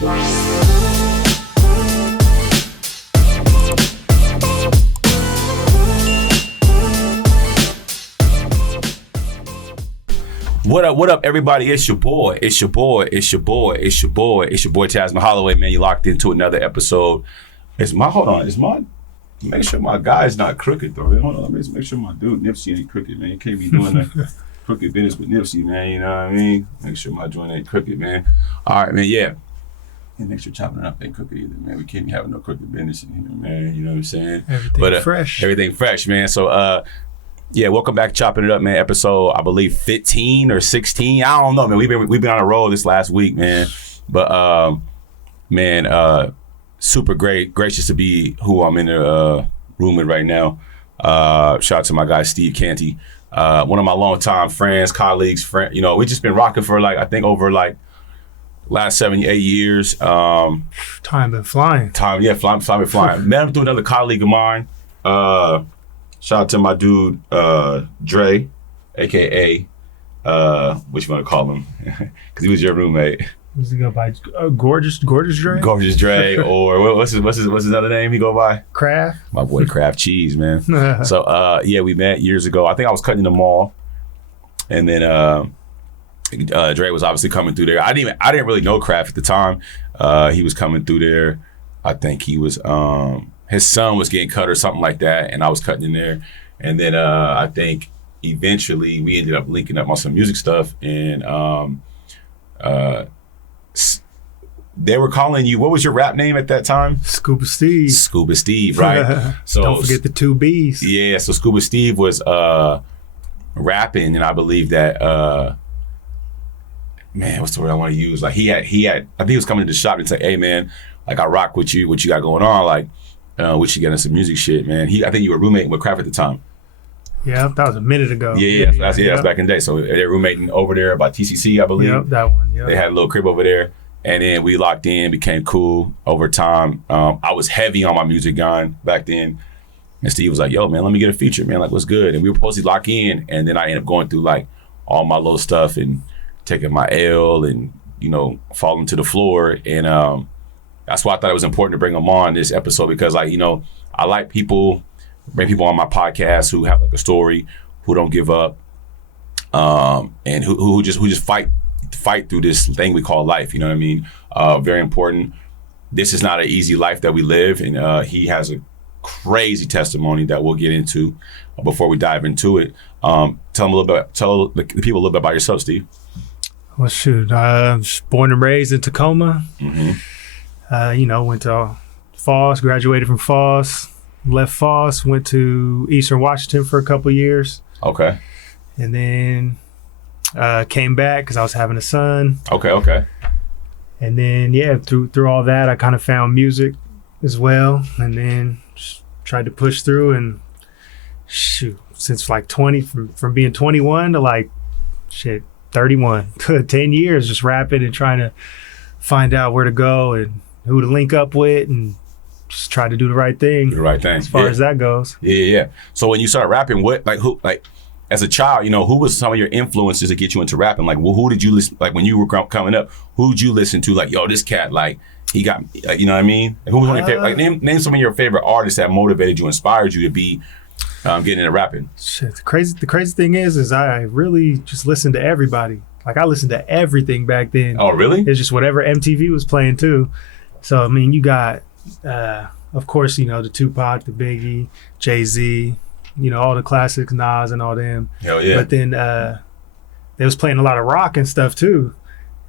What up, everybody? It's your boy, Tasman Holloway, man. You locked into another episode. Make sure my guy's not crooked, though. Hold on, let's make sure my dude Nipsey ain't crooked, man. You can't be doing that crooked business with Nipsey, man. You know what I mean? Make sure my joint ain't crooked, man. All right, man, yeah. And make sure Choppin' It Up ain't crooked either, man. We can't be having no crooked business in here, man. You know what I'm saying? Everything fresh. Everything fresh, man. So, yeah, welcome back to Choppin' It Up, man. Episode, I believe, 15 or 16. I don't know, man. We've been on a roll this last week, man. But, super gracious to be who I'm in the room with right now. Shout out to my guy, Steve Canty. One of my longtime friends, colleagues, you know, we just been rocking for over last 7, 8 years. Time been flying. Time been flying. Met him through another colleague of mine. Shout out to my dude, Dre, AKA, what you want to call him? Because he was your roommate. Does he go by Gorgeous Dre? Gorgeous Dre, or what's his other name he go by? Kraft. My boy Kraft Cheese, man. So yeah, we met years ago. I think I was cutting the mall, and then Dre was obviously coming through there. I didn't really know Kraft at the time. He was coming through there. I think he was his son was getting cut or something like that, and I was cutting in there. And then I think eventually we ended up linking up on some music stuff, and they were calling you, what was your rap name at that time? Scubba Steve. Scubba Steve, right? So don't forget the 2 B's. Yeah, so Scubba Steve was rapping, and I believe that man, what's the word I want to use? Like he had I think he was coming to the shop and say, hey man, like I rock with you, what you got going on, like we should get into some music shit, man. I think you were roommating with Kraft at the time. Yeah, that was a minute ago. Yeah, that's back in the day. So they're roommating over there by TCC, I believe. Yep, that one. Yep. They had a little crib over there, and then we locked in, became cool over time. I was heavy on my music gun back then, and Steve was like, "Yo, man, let me get a feature, man. Like, what's good?" And we were supposed to lock in, and then I ended up going through like all my little stuff and taking my L and falling to the floor, and that's why I thought it was important to bring him on this episode because, like, I like bring people on my podcast who have like a story, who don't give up, and who just fight through this thing we call life. You know what I mean? Very important. This is not an easy life that we live, and he has a crazy testimony that we'll get into before we dive into it. Tell the people a little bit about yourself, Steve. Well, shoot, I was born and raised in Tacoma. Mm-hmm. Went to Foss, graduated from Foss. Left Foss, went to Eastern Washington for a couple years. Okay. And then came back because I was having a son. Okay. And then, yeah, through all that, I kind of found music as well. And then just tried to push through. And shoot, since like 20, from being 21 to like, 31, 10 years just rapping and trying to find out where to go and who to link up with and just try to do the right thing. As far as that goes. Yeah. So when you started rapping, as a child, who was some of your influences to get you into rapping? Like, who did you listen? Like when you were coming up, who did you listen to? Like, yo, this cat, like he got, you know what I mean? Like, who was one of your favorite? Like, name some of your favorite artists that motivated you, inspired you to be getting into rapping. Shit, the crazy thing is I really just listened to everybody. Like I listened to everything back then. Oh, really? It's just whatever MTV was playing too. So I mean, you got. Of course, the Tupac, the Biggie, Jay-Z, all the classics, Nas and all them. Hell yeah. But then they was playing a lot of rock and stuff too.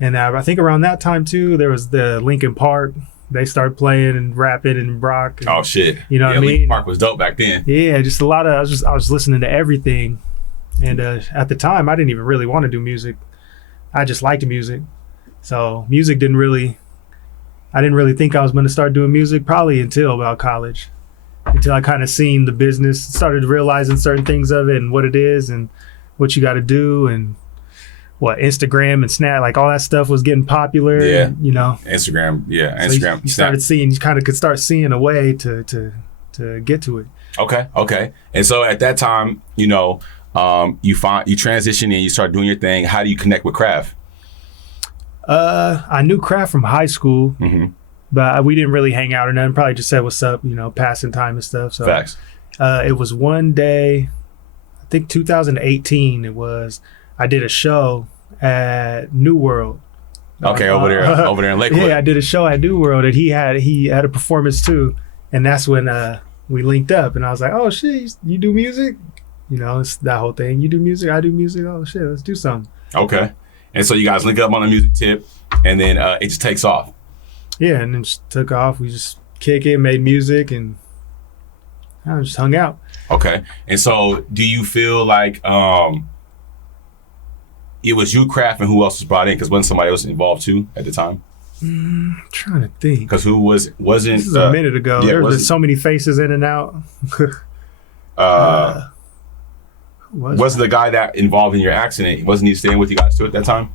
And I think around that time too, there was the Linkin Park. They started playing and rapping and rock. And, oh shit. You know what I mean? Linkin Park was dope back then. Yeah, just a lot of, I was listening to everything. And at the time, I didn't even really want to do music. I just liked music. So music I didn't really think I was going to start doing music probably until about college, until I kind of seen the business, started realizing certain things of it and what it is and what you got to do and what Instagram and Snap, like all that stuff was getting popular. Yeah, and, Instagram. Yeah, so Instagram. You started seeing, you kind of could start seeing a way to get to it. Okay. And so at that time, you transition and you start doing your thing. How do you connect with Kraft? I knew Kraft from high school, but we didn't really hang out or nothing. Probably just said what's up, passing time and stuff. So Facts. It was one day, I think 2018 it was, I did a show at New World. Okay, over there in Lakewood. Yeah, I did a show at New World, and he had a performance too. And that's when we linked up, and I was like, oh shit, you do music? It's that whole thing. You do music, I do music. Oh shit, let's do something. Okay. And so you guys link up on a music tip, and then it just takes off. Yeah, and then just took off. We just kick it, made music, and I just hung out. Okay. And so do you feel like it was you, Kraft, and who else was brought in? Because wasn't somebody else involved too at the time? I'm trying to think. Because who wasn't? This is a minute ago. Yeah, there was so many faces in and out. was the guy that involved in your accident? Wasn't he staying with you guys too at that time?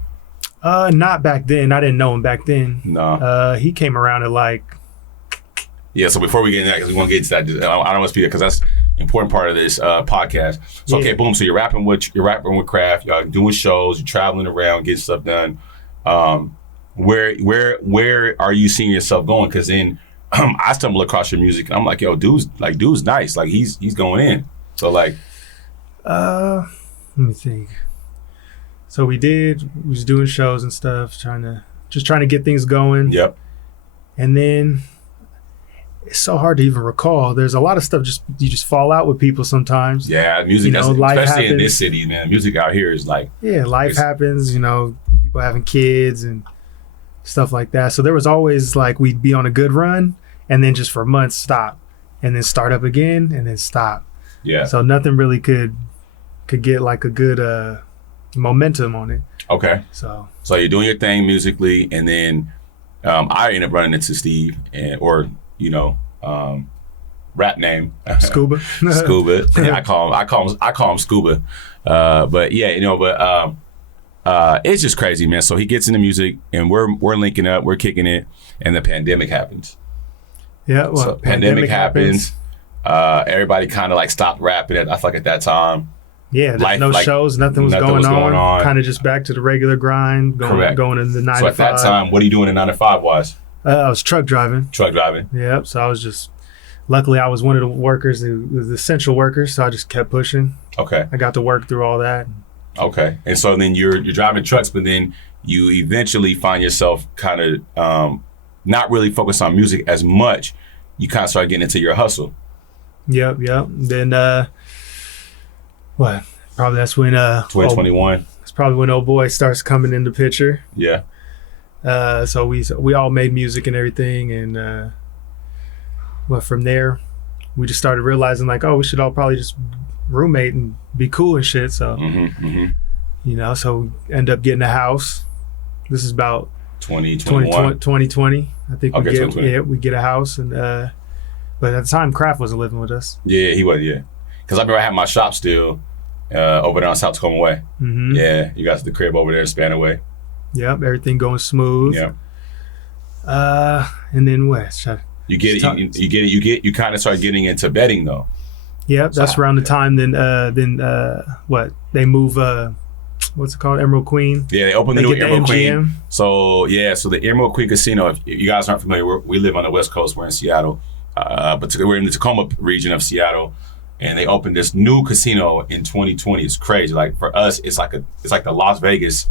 Not back then. I didn't know him back then. No. He came around at like. Yeah. So before we get into that, because we want to get into that, I don't want to speak because that's an important part of this podcast. So okay, boom. So you're rapping with Kraft. Y'all doing shows. You're traveling around, getting stuff done. Where are you seeing yourself going? Because then I stumble across your music and I'm like, yo, dude's nice. Like he's going in. So like, let me think. So we was doing shows and stuff, trying to get things going. Yep. And then it's so hard to even recall. There's a lot of stuff you just fall out with people sometimes. Yeah, music, life especially happens. in this city, man. Music out here is like, yeah, life happens. People having kids and stuff like that. So there was always like we'd be on a good run and then just for months stop and then start up again and then stop. Yeah. So nothing really could get like a good momentum on it. Okay. So you're doing your thing musically, and then I ended up running into Steve, rap name Scubba. Scubba. Yeah, I call him Scubba. But yeah, it's just crazy, man. So he gets into music, and we're linking up, we're kicking it, and the pandemic happens. Yeah, well, so pandemic happens. Everybody kind of like stopped rapping. I feel like at that time. Yeah, there's no shows, nothing was going on. Kind of just back to the regular grind, going in the 9 to 5. So at that time, what are you doing in 9 to 5 wise? I was truck driving. Yeah, so I was just, luckily I was one of the workers, the essential workers, so I just kept pushing. Okay. I got to work through all that. Okay. And so then you're driving trucks, but then you eventually find yourself kind of not really focused on music as much. You kind of start getting into your hustle. Yep. Then, what? Probably that's when 2021. It's probably when old boy starts coming in the picture. Yeah. So we all made music and everything, and from there, we just started realizing like, oh, we should all probably just roommate and be cool and shit. So, so we end up getting a house. This is about 2020. I think we get a house, and but at the time, Kraft wasn't living with us. Yeah, he was. Yeah, because I remember I had my shop still over there on South Tacoma Way. Mm-hmm. Yeah, you got the crib over there, Spanaway. Yep, everything going smooth. Yeah. And then what? You kind of start getting into betting though. Yep, that's around the time. Then what? They move. What's it called? Emerald Queen. Yeah, they opened the new Emerald Queen. So the Emerald Queen Casino. If you guys aren't familiar, we live on the West Coast. We're in Seattle, but we're in the Tacoma region of Seattle, and they opened this new casino in 2020. It's crazy. Like for us, it's like the Las Vegas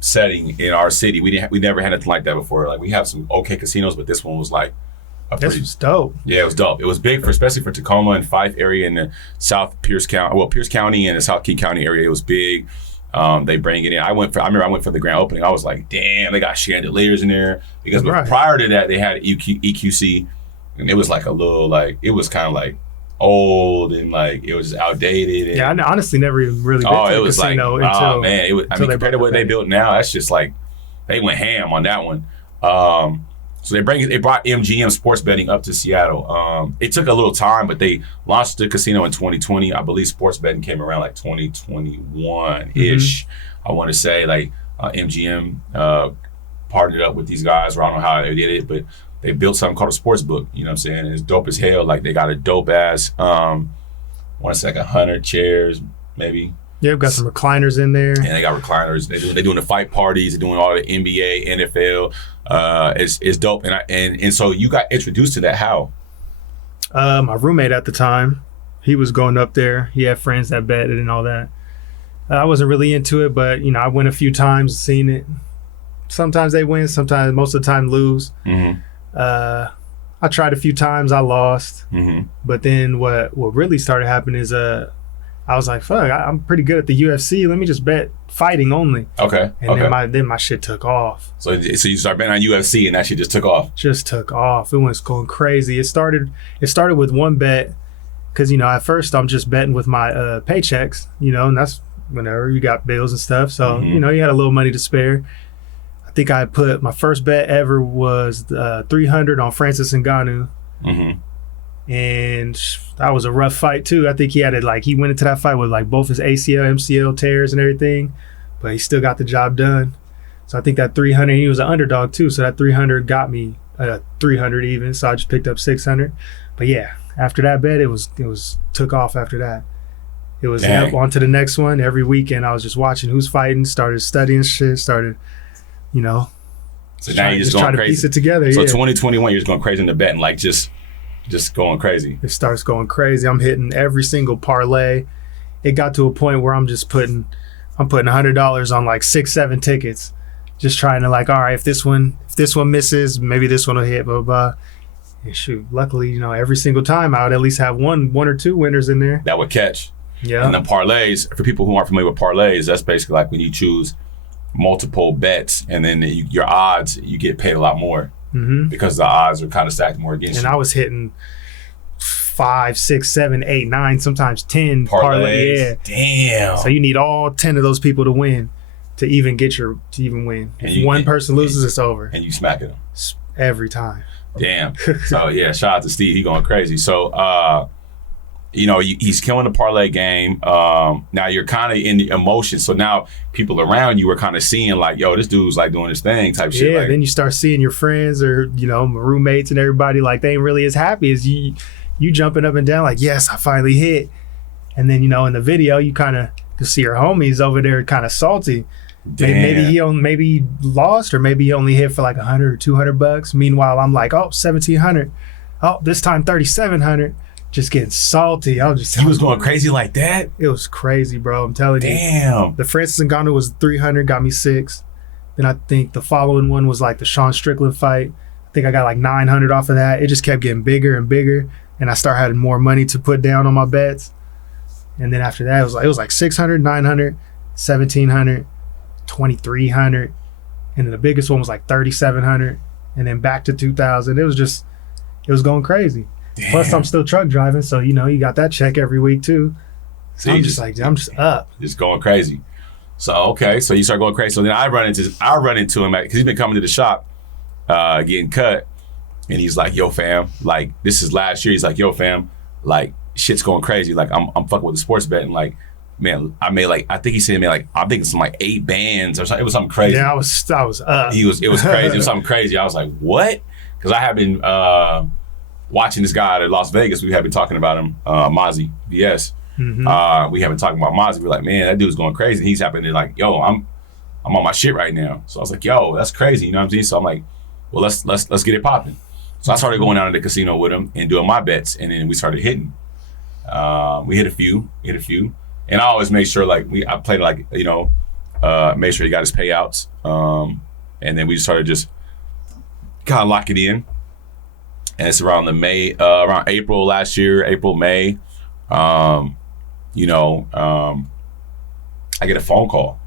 setting in our city. We never had anything like that before. Like we have some okay casinos, but this one was like. This was dope. Yeah, it was dope. It was big especially for Tacoma and Fife area in the South Pierce County and the South King County area. It was big. They bring it in. I remember I went for the grand opening. I was like, damn, they got chandeliers in there. Because prior to that, they had EQC, and it was like a little it was kind of like old and like it was outdated. And, yeah, I honestly never even really been to a casino until. Oh man, compared to what they built now, that's just like they went ham on that one. So they brought MGM sports betting up to Seattle. It took a little time, but they launched the casino in 2020. I believe sports betting came around like 2021-ish. I want to say MGM partnered up with these guys. Or I don't know how they did it, but they built something called a sports book. You know what I'm saying? And it's dope as hell. Like they got a dope ass, I want to say like 100 chairs, maybe. Yeah, we've got some recliners in there. And they got recliners. They're doing the fight parties. They're doing all the NBA, NFL. It's dope. And so you got introduced to that how? My roommate at the time, he was going up there. He had friends that betted and all that. I wasn't really into it, but I went a few times, seen it. Sometimes they win, sometimes most of the time lose. Mm-hmm. I tried a few times, I lost. Mm-hmm. But then what really started happening is I was like, fuck, I'm pretty good at the UFC. Let me just bet fighting only. Okay. And then my shit took off. So you start betting on UFC and that shit just took off. Just took off. It was going crazy. It started with one bet because at first I'm just betting with my paychecks, and that's whenever you got bills and stuff. So you had a little money to spare. I think I put my first bet ever was 300 on Francis Ngannou. Mm-hmm. And that was a rough fight too. I think he went into that fight with both his ACL, MCL tears and everything, but he still got the job done. So I think that 300, he was an underdog too. So that 300 got me 300 even. So I just picked up 600. But yeah, after that bet, it was took off after that. It was on to the next one. Every weekend I was just watching who's fighting, started studying shit, started, So now you're just going trying crazy. To piece it together. So yeah. 2021, you're just going crazy in the betting, just going crazy. It starts going crazy. I'm hitting every single parlay. It got to a point where I'm putting $100 on 6-7 tickets, just trying to all right, if this one misses, maybe this one will hit, blah, blah. And shoot, luckily, every single time I would at least have one or two winners in there. That would catch. Yeah. And the parlays, for people who aren't familiar with parlays, that's basically when you choose multiple bets and then your odds, you get paid a lot more. Mm-hmm. Because the odds are kind of stacked more against you. And I was hitting 5, 6, 7, 8, 9, sometimes 10 parlays. Yeah. Damn. So you need all 10 of those people to win to even win. If one person loses, it's over. And you smacking them every time. Damn. So yeah, shout out to Steve. He going crazy. So he's killing the parlay game. Now you're kind of in the emotion. So now people around you are kind of seeing yo, this dude's doing his thing type shit. Yeah, then you start seeing your friends or, my roommates and everybody they ain't really as happy as you jumping up and down yes, I finally hit. And then, in the video, you kind of see your homies over there kind of salty. Damn. Maybe he lost or maybe he only hit for $100 or $200. Meanwhile, I'm 1,700. Oh, this time 3,700. Just getting salty. He was going crazy like that? It was crazy, bro. I'm telling you. Damn. The Francis Ngannou was 300, got me 6. Then I think the following one was the Sean Strickland fight. I think I got 900 off of that. It just kept getting bigger and bigger. And I started having more money to put down on my bets. And then after that, it was 600, 900, 1,700, 2,300. And then the biggest one was 3,700. And then back to 2,000. It was going crazy. Damn. Plus, I'm still truck driving, so you got that check every week too. So I'm just up, just going crazy. So okay, so you start going crazy. So then I run into him because he's been coming to the shop, getting cut, and he's like, "Yo, fam, this is last year." He's like, "Yo, fam, shit's going crazy. I'm fucking with the sports betting. Man, I made I think he said man, I'm thinking some 8 bands or something. It was something crazy. Yeah, I was up. It was crazy. It was something crazy. I was like, what? Because I have been watching this guy out of Las Vegas. We have been talking about him, Mozzie VS. Mm-hmm. We have been talking about Mozzie. We're like, man, that dude's going crazy. And he's happening yo, I'm on my shit right now. So I was like, yo, that's crazy. You know what I'm saying? So I'm like, well, let's get it popping. So I started going out to the casino with him and doing my bets, and then we started hitting. We hit a few, and I always made sure I played made sure he got his payouts, and then we started just kind of lock it in. And it's around around April last year, May. I get a phone call,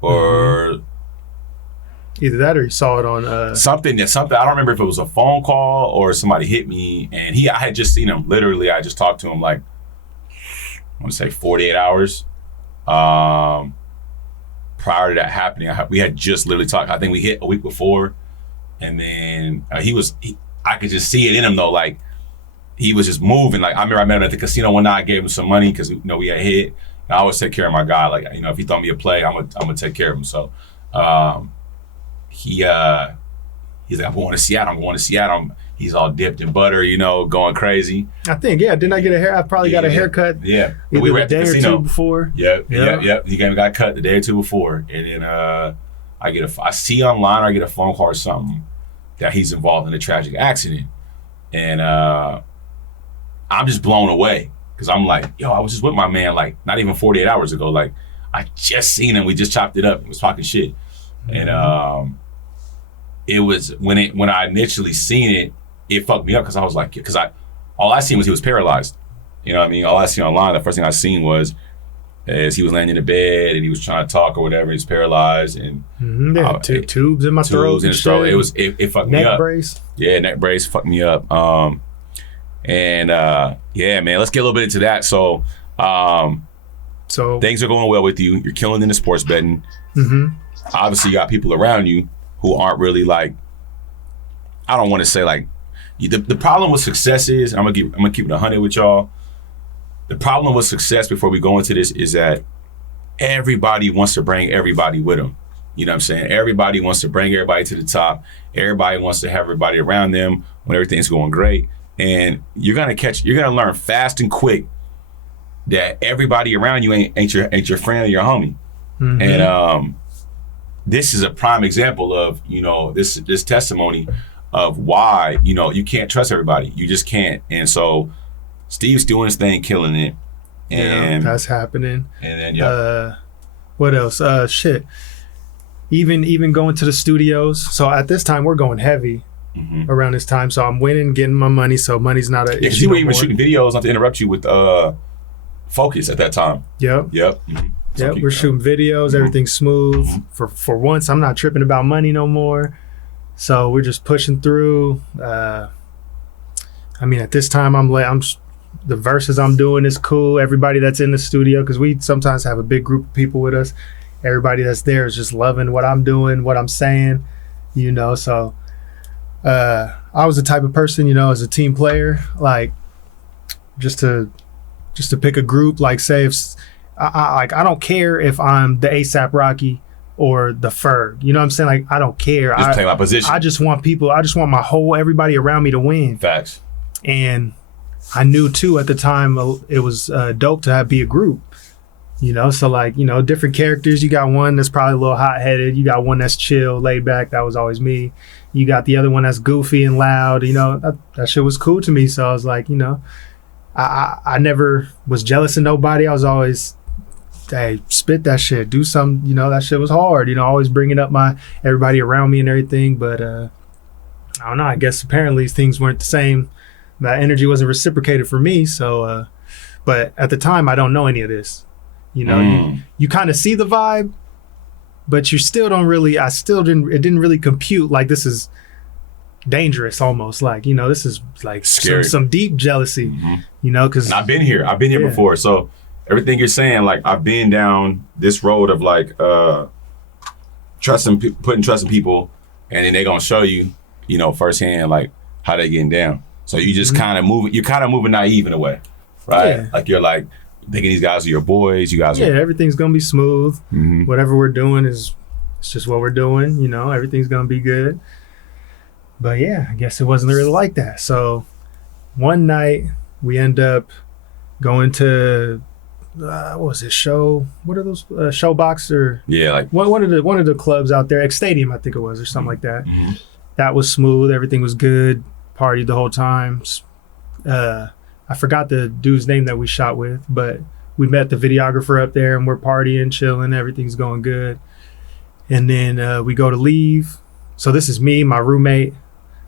or either that or you saw it on something. I don't remember if it was a phone call or somebody hit me, and I had just seen him. Literally, I just talked to him I want to say 48 hours prior to that happening. We had just literally talked. I think we hit a week before, and then I could just see it in him though. He was just moving. I remember I met him at the casino one night. I gave him some money because we had hit. And I always take care of my guy. If he throw me a play, I'm gonna take care of him. So he's like, I'm going to Seattle. He He's all dipped in butter, you know, going crazy. I think, didn't I get a hair? I probably got a haircut. Yeah. We were at the casino. Day or two before. Yep. He got cut the day or two before. And then I see online or I get a phone call or something that he's involved in a tragic accident. And I'm just blown away. Because I'm like, yo, I was just with my man like not even 48 hours ago. Like, I just seen him. We just chopped it up and was talking shit. And it was when I initially seen it, it fucked me up because I was like, all I seen was he was paralyzed. You know what I mean? All I seen online, the first thing I seen was as he was laying in the bed and he was trying to talk or whatever. He's paralyzed and tubes in my throat. It fucked me up. Neck brace. Yeah, neck brace fucked me up. Man, let's get a little bit into that. So things are going well with you. You're killing in the sports betting. Obviously, you got people around you who aren't really like. I don't want to say like. The problem with success is I'm gonna keep it 100 with y'all. The problem with success before we go into this is that everybody wants to bring everybody with them. You know what I'm saying? Everybody wants to bring everybody to the top. Everybody wants to have everybody around them when everything's going great. And you're gonna learn fast and quick that everybody around you ain't your friend or your homie. And this is a prime example of, you know, this testimony of why, you know, you can't trust everybody. You just can't. And so Steve's doing his thing, killing it. And that's happening. And then what else? Even going to the studios. So at this time we're going heavy around this time. So I'm winning, getting my money. So money's not an issue. You were even shooting videos, not to interrupt you, with Focus at that time. Yep. So we're shooting videos, everything's smooth. For once, I'm not tripping about money no more. So we're just pushing through. I mean, at this time, the verses I'm doing is cool. Everybody that's in the studio, because we sometimes have a big group of people with us. Everybody that's there is just loving what I'm doing, what I'm saying, you know. So I was the type of person, you know, as a team player, like just to pick a group, like say if I don't care if I'm the ASAP Rocky or the Ferg, you know what I'm saying? Like, I don't care. Just play my position. I just want everybody around me to win. Facts. And I knew too at the time it was dope to be a group, you know? So like, you know, different characters. You got one that's probably a little hot-headed. You got one that's chill, laid back. That was always me. You got the other one that's goofy and loud, you know? That shit was cool to me. So I was like, you know, I never was jealous of nobody. I was always, hey, spit that shit, do something, you know. That shit was hard, you know, always bringing up everybody around me and everything. But I don't know, I guess apparently things weren't the same. That energy wasn't reciprocated for me. So but at the time I don't know any of this, you know. You kind of see the vibe, but you still don't really, it didn't really compute like this is dangerous, almost like, you know, this is like some deep jealousy, you know, because I've been here before. So everything you're saying, like, I've been down this road of like putting trust in people, and then they're gonna show you, you know, firsthand like how they getting down. So you just kind of moving naive in a way, right? Yeah. Like you're like thinking these guys are your boys. You guys are everything's gonna be smooth. Whatever we're doing it's just what we're doing. You know, everything's gonna be good. But yeah, I guess it wasn't really like that. So one night we end up going to what was it, show? What are those Showbox or like one of the clubs out there, X Stadium, I think it was, or something like that. That was smooth. Everything was good. Partied the whole time. I forgot the dude's name that we shot with, but we met the videographer up there and we're partying, chilling. Everything's going good. And then we go to leave. So this is me, my roommate.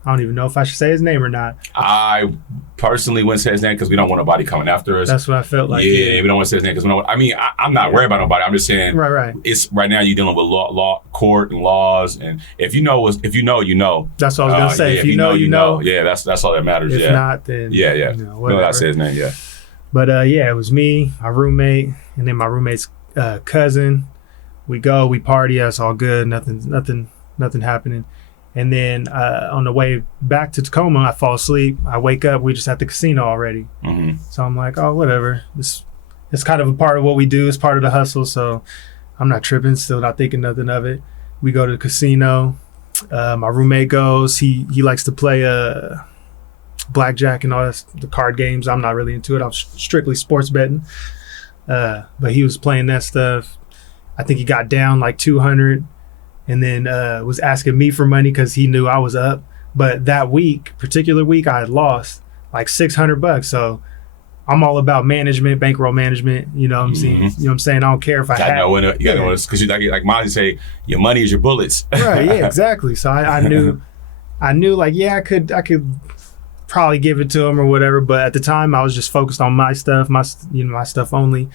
I don't even know if I should say his name or not. I personally wouldn't say his name because we don't want nobody coming after us. That's what I felt like. Yeah, we don't want to say his name because we don't. I mean, I'm not worried about nobody. I'm just saying. Right. It's right now you're dealing with law, court, and laws, and if you know, you know. That's what I was gonna say. If you know, you know. Yeah, that's all that matters. If not, then yeah. You know, whatever. I say his name. Yeah. But it was me, my roommate, and then my roommate's cousin. We party. That's all good. Nothing happening. And then on the way back to Tacoma, I fall asleep. I wake up. We just at the casino already. So I'm like, oh, whatever. It's kind of a part of what we do. It's part of the hustle. So I'm not tripping. Still not thinking nothing of it. We go to the casino. My roommate goes. He likes to play blackjack and all that, the card games. I'm not really into it. I'm strictly sports betting. But he was playing that stuff. I think he got down like 200 and then was asking me for money because he knew I was up. But that particular week, I had lost like $600. So I'm all about management, bankroll management. You know what I'm saying? You know what I'm saying? I don't care if I have. You gotta know because you like Molly say, your money is your bullets. Right. Yeah. Exactly. So I knew like I could probably give it to him or whatever. But at the time, I was just focused on my stuff, my stuff only.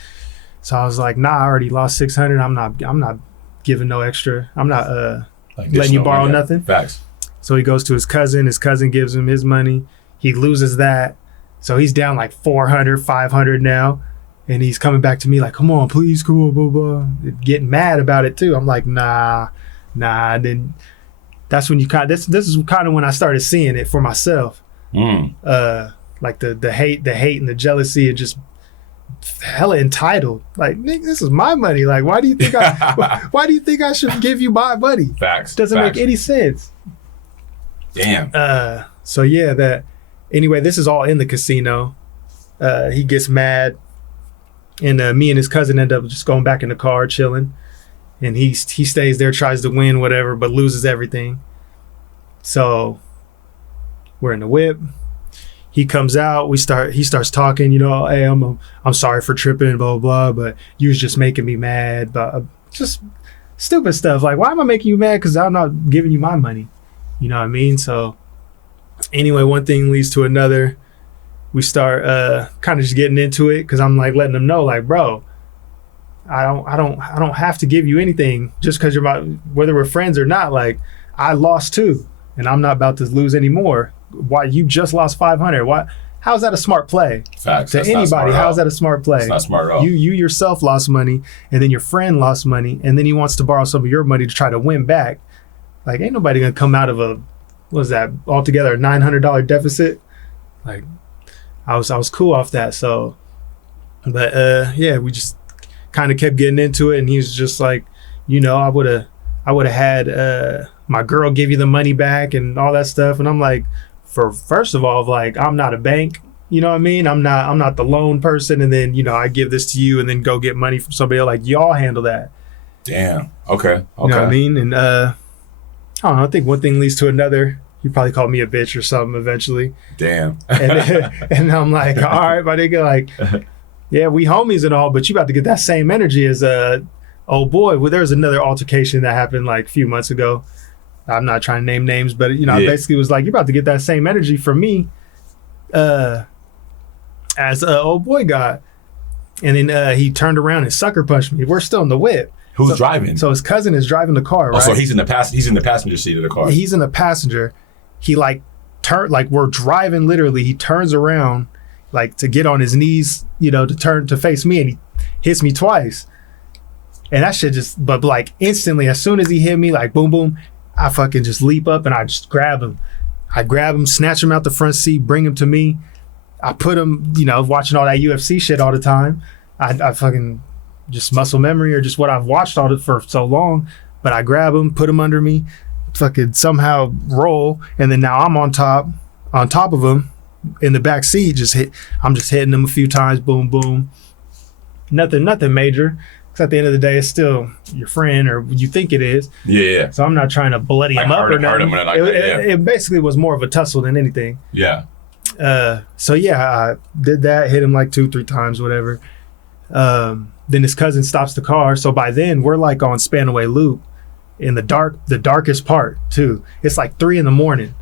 So I was like, nah, I already lost 600. I'm not giving no extra. I'm not letting you borrow nothing. Facts. So he goes to his cousin. His cousin gives him his money. He loses that. So he's down like 400, 500 now. And he's coming back to me like, come on, please, cool, blah, blah. Getting mad about it too. I'm like, nah. Then that's when you this is kind of when I started seeing it for myself. Like the hate and the jealousy and just hella entitled. Like, nigga, this is my money. Like, why do you think I should give you my money? Facts. Doesn't make any sense. Damn. So yeah, anyway, this is all in the casino. He gets mad, and me and his cousin end up just going back in the car, chilling. And he stays there, tries to win, whatever, but loses everything. So we're in the whip. He comes out. He starts talking. You know, hey, I'm sorry for tripping, blah blah blah. But you was just making me mad. But just stupid stuff. Like, why am I making you mad? Because I'm not giving you my money. You know what I mean? So anyway, one thing leads to another. We start kind of just getting into it because I'm like letting them know, like, bro, I don't have to give you anything just because whether we're friends or not. Like, I lost too, and I'm not about to lose anymore. Why, you just lost 500? Why? How's that a smart play? Facts. To anybody, how's that a smart play? It's not smart at all. You yourself lost money, and then your friend lost money, and then he wants to borrow some of your money to try to win back. Like, ain't nobody gonna come out of altogether a $900 deficit. Like, I was cool off that. So, but yeah, we just kind of kept getting into it, and he was just like, you know, I would have had my girl give you the money back and all that stuff. And I'm like, first of all, like, I'm not a bank, you know what I mean? I'm not the loan person, and then, you know, I give this to you and then go get money from somebody else. Like, y'all handle that. Damn. Okay. You know what I mean? And I don't know, I think one thing leads to another. He probably called me a bitch or something eventually. Damn. And I'm like, all right, my nigga, like, yeah, we homies and all, but you about to get that same energy as old boy. Well, there was another altercation that happened like a few months ago. I'm not trying to name names, but, you know, I basically was like, you're about to get that same energy from me as old boy got. And then he turned around and sucker punched me. We're still in the whip. Who's driving? So his cousin is driving the car, right? Oh, so he's in the passenger seat of the car. He's in the passenger. He we're driving literally. He turns around like to get on his knees, you know, to turn to face me, and he hits me twice. And that shit but like instantly, as soon as he hit me, like boom, boom, I fucking just leap up and I just grab him. I grab him, snatch him out the front seat, bring him to me. I put him, you know, watching all that UFC shit all the time. I fucking just muscle memory or just what I've watched all it for so long. But I grab him, put him under me, fucking somehow roll, and then now I'm on top of him in the back seat. I'm just hitting him a few times, boom, boom. Nothing major. Because at the end of the day, it's still your friend, or you think it is. Yeah. So I'm not trying to bloody him up or nothing. It basically was more of a tussle than anything. Yeah. So yeah, I did that, hit him like 2-3 times, whatever. Then his cousin stops the car. So by then we're like on Spanaway Loop in the darkest part too. It's like 3 a.m.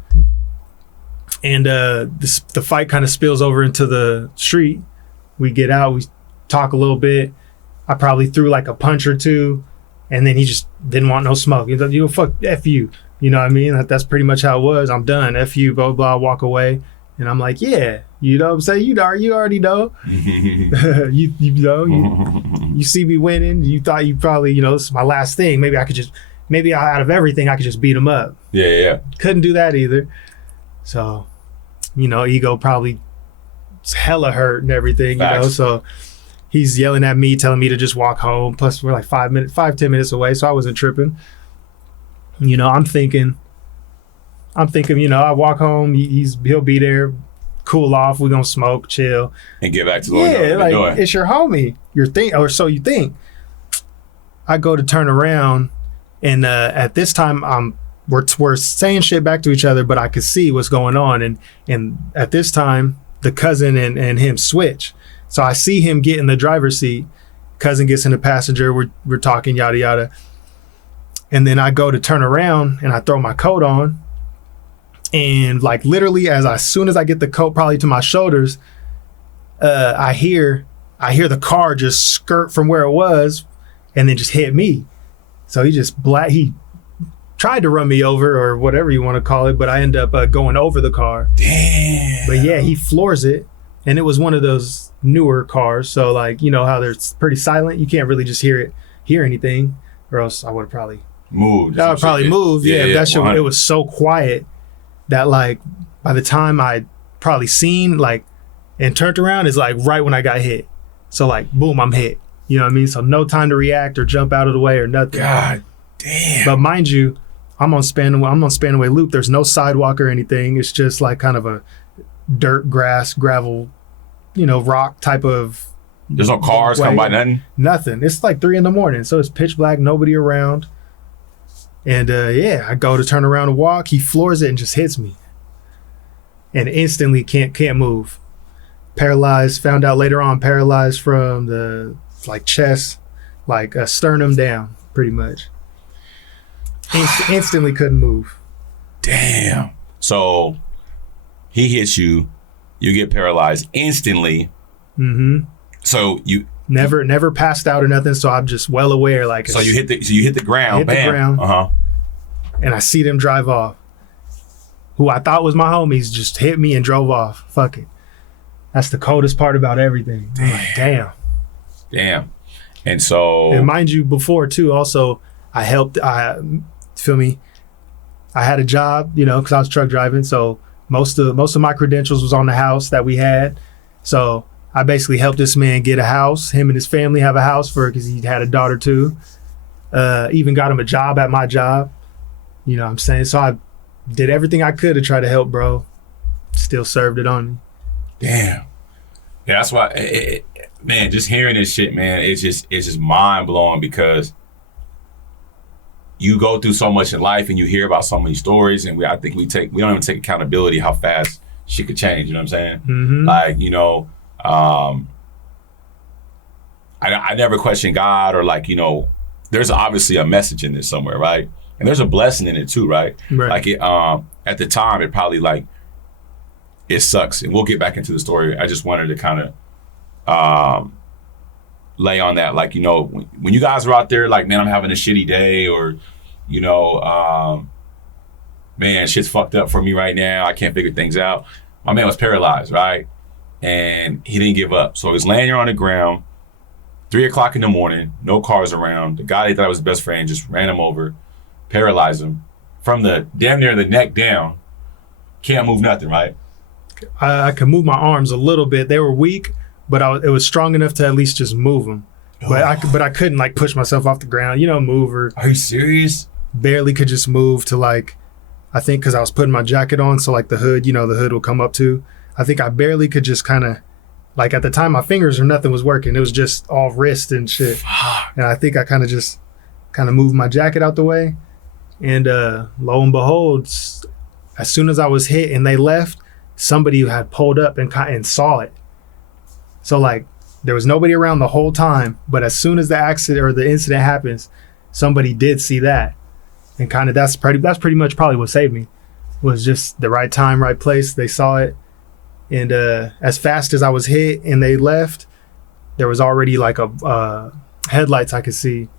And the fight kind of spills over into the street. We get out, we talk a little bit. I probably threw like a punch or two, and then he just didn't want no smoke. He's like, you know, fuck, F you. You know what I mean? That's pretty much how it was. I'm done. F you, blah, blah, walk away. And I'm like, yeah, you know what I'm saying? You already know. you know, you see me winning. You thought you probably, you know, this is my last thing. Maybe out of everything, I could just beat him up. Yeah. Couldn't do that either. So, you know, ego probably hella hurt and everything, Facts. you know, so he's yelling at me, telling me to just walk home. Plus we're like 5-10 minutes away. So I wasn't tripping. You know, I'm thinking, you know, I walk home, he'll be there. cool off. We're gonna smoke, chill, and get back to what we're doing. It's your homie. Or so you think. I go to turn around, and at this time we're saying shit back to each other, but I could see what's going on, and at this time the cousin and him switch. So I see him get in the driver's seat. Cousin gets in the passenger. We're talking yada yada, and then I go to turn around and I throw my coat on, and like literally as soon as I get the coat probably to my shoulders, I hear the car just skirt from where it was, and then just hit me. So he tried to run me over or whatever you want to call it, but I end up going over the car. Damn. But yeah, he floors it. And it was one of those newer cars. So like, you know how they're pretty silent. You can't really just hear anything, or else I would have probably moved. I would probably moved. Yeah, that shit, it was so quiet that like by the time I probably seen like and turned around is like right when I got hit. So like boom, I'm hit. You know what I mean? So no time to react or jump out of the way or nothing. God damn. But mind you, I'm on Spanaway Loop. There's no sidewalk or anything. It's just like kind of a dirt, grass, gravel, rock type of. There's no cars come by, nothing? Nothing. It's like 3 a.m, so it's pitch black, nobody around. And I go to turn around and walk. He floors it and just hits me. And instantly can't move. Paralyzed, found out later on, paralyzed from the like chest, like sternum down, pretty much. Instantly couldn't move. Damn. So he hits you, you get paralyzed instantly. Mm-hmm. So you never passed out or nothing. So I'm just well aware. Like so you hit the ground. Hit the ground. And I see them drive off. Who I thought was my homies just hit me and drove off. Fuck it. That's the coldest part about everything. Damn. Damn. And so, and mind you, before too, also I helped. Feel me? I had a job, because I was truck driving. So most of my credentials was on the house that we had. So I basically helped this man get a house. Him and his family have a house because he had a daughter too. Even got him a job at my job. You know what I'm saying? So I did everything I could to try to help, bro. Still served it on me. Damn. Yeah, that's why, man, just hearing this shit, man, it's just mind blowing because you go through so much in life and you hear about so many stories, and I think we don't even take accountability how fast shit could change. You know what I'm saying? Mm-hmm. Like, I never question God or like, there's obviously a message in this somewhere, right? And there's a blessing in it too, right? Like it, at the time, it probably like, it sucks. And we'll get back into the story. I just wanted to kind of lay on that. Like, when you guys were out there, like, man, I'm having a shitty day, or, man, shit's fucked up for me right now. I can't figure things out. My man was paralyzed, right? And he didn't give up. So he was laying there on the ground, 3:00 in the morning, no cars around. The guy he thought was his best friend just ran him over, paralyzed him from the damn near the neck down. Can't move nothing, right? I could move my arms a little bit. They were weak, but it was strong enough to at least just move them. But I couldn't like push myself off the ground, move or. Are you serious? Barely could just move to like, I think because I was putting my jacket on, so like the hood, the hood will come up too. I think I barely could just kind of, like at the time my fingers or nothing was working. It was just all wrist and shit. Fuck. And I think I kind of moved my jacket out the way. And lo and behold, as soon as I was hit and they left, somebody had pulled up and saw it. So like there was nobody around the whole time, but as soon as the accident or the incident happens, somebody did see that. And kind of that's pretty much probably what saved me. Was just the right time, right place. They saw it. And as fast as I was hit and they left, there was already like a headlights I could see.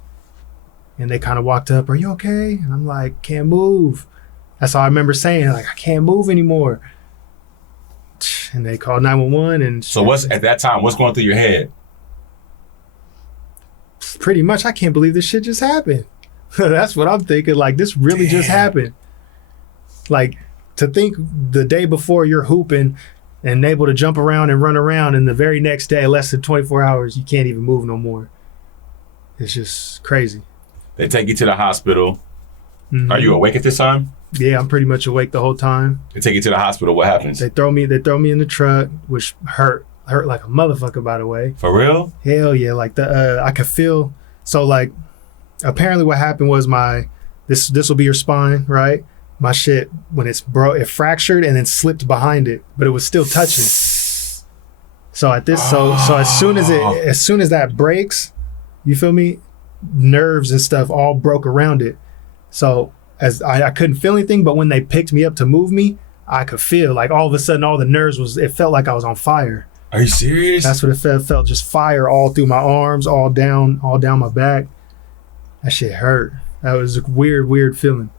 And they kind of walked up, "Are you okay?" And I'm like, "Can't move." That's all I remember saying, like, "I can't move anymore." And they called 911 and so what's going through your head? Pretty much, I can't believe this shit just happened. That's what I'm thinking. Like, this really just happened. Like, to think the day before you're hooping and able to jump around and run around, and the very next day, less than 24 hours, you can't even move no more. It's just crazy. They take you to the hospital. Mm-hmm. Are you awake at this time? Yeah, I'm pretty much awake the whole time. They take you to the hospital. What happens? They throw me in the truck, which hurt like a motherfucker, by the way. For real? Hell yeah, like I could feel. So like, apparently what happened was this will be your spine, right? My shit, when it's broke, it fractured and then slipped behind it, but it was still touching. So so as soon as that breaks, you feel me? Nerves and stuff all broke around it. So as I couldn't feel anything, but when they picked me up to move me, I could feel like all of a sudden all the nerves it felt like I was on fire. Are you serious? That's what it felt, just fire all through my arms, all down my back. That shit hurt. That was a weird feeling.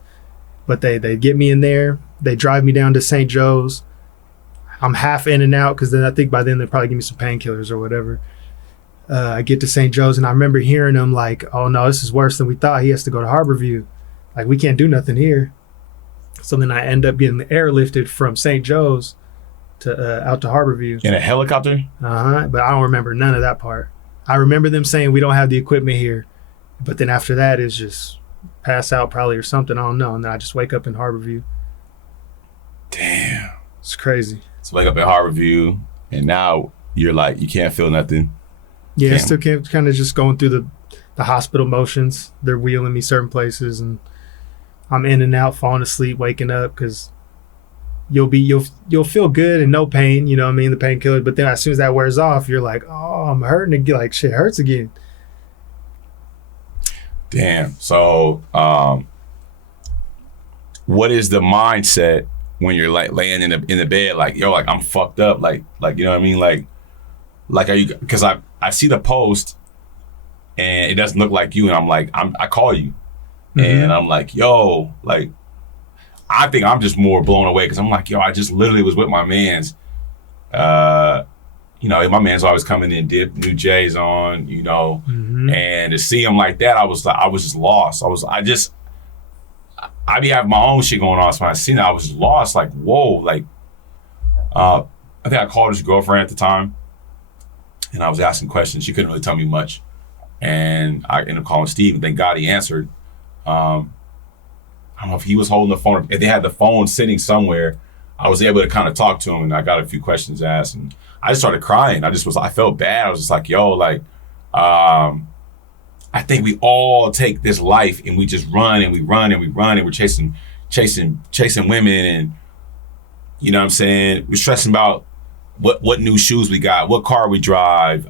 But they get me in there, they drive me down to St. Joe's. I'm half in and out because then I think by then they probably give me some painkillers or whatever. I get to St. Joe's and I remember hearing them like, oh no, this is worse than we thought. He has to go to Harborview. Like, we can't do nothing here. So then I end up getting airlifted from St. Joe's to out to Harborview. In a helicopter? But I don't remember none of that part. I remember them saying we don't have the equipment here. But then after that it's just pass out probably or something. I don't know. And then I just wake up in Harborview. Damn. It's crazy. So wake up at Harborview and now you're like, you can't feel nothing. Yeah, still kind of just going through the hospital motions. They're wheeling me certain places and I'm in and out, falling asleep, waking up, because you'll feel good and no pain, you know what I mean, the painkiller. But then as soon as that wears off, you're like, oh, I'm hurting again. Like, shit hurts again. Damn. So, what is the mindset when you're like laying in the bed, like, yo, like I'm fucked up, like you know what I mean, like are you? Because I see the post and it doesn't look like you, and I'm like, I call you. And I'm like, yo, like, I think I'm just more blown away because I'm like, yo, I just literally was with my mans. You know, my man's always coming in, dip new J's on, you know, and to see him like that, I was just lost. I be having my own shit going on. So when I seen it, I was just lost. Like, whoa, like, I think I called his girlfriend at the time and I was asking questions. She couldn't really tell me much. And I ended up calling Steve, and thank God he answered. I don't know if he was holding the phone, if they had the phone sitting somewhere. I was able to kind of talk to him, and I got a few questions asked, and I just started crying. I felt bad. I was just like, yo, like, I think we all take this life and we just run and we run and we run and we're chasing women, and you know what I'm saying? We're stressing about what new shoes we got, what car we drive,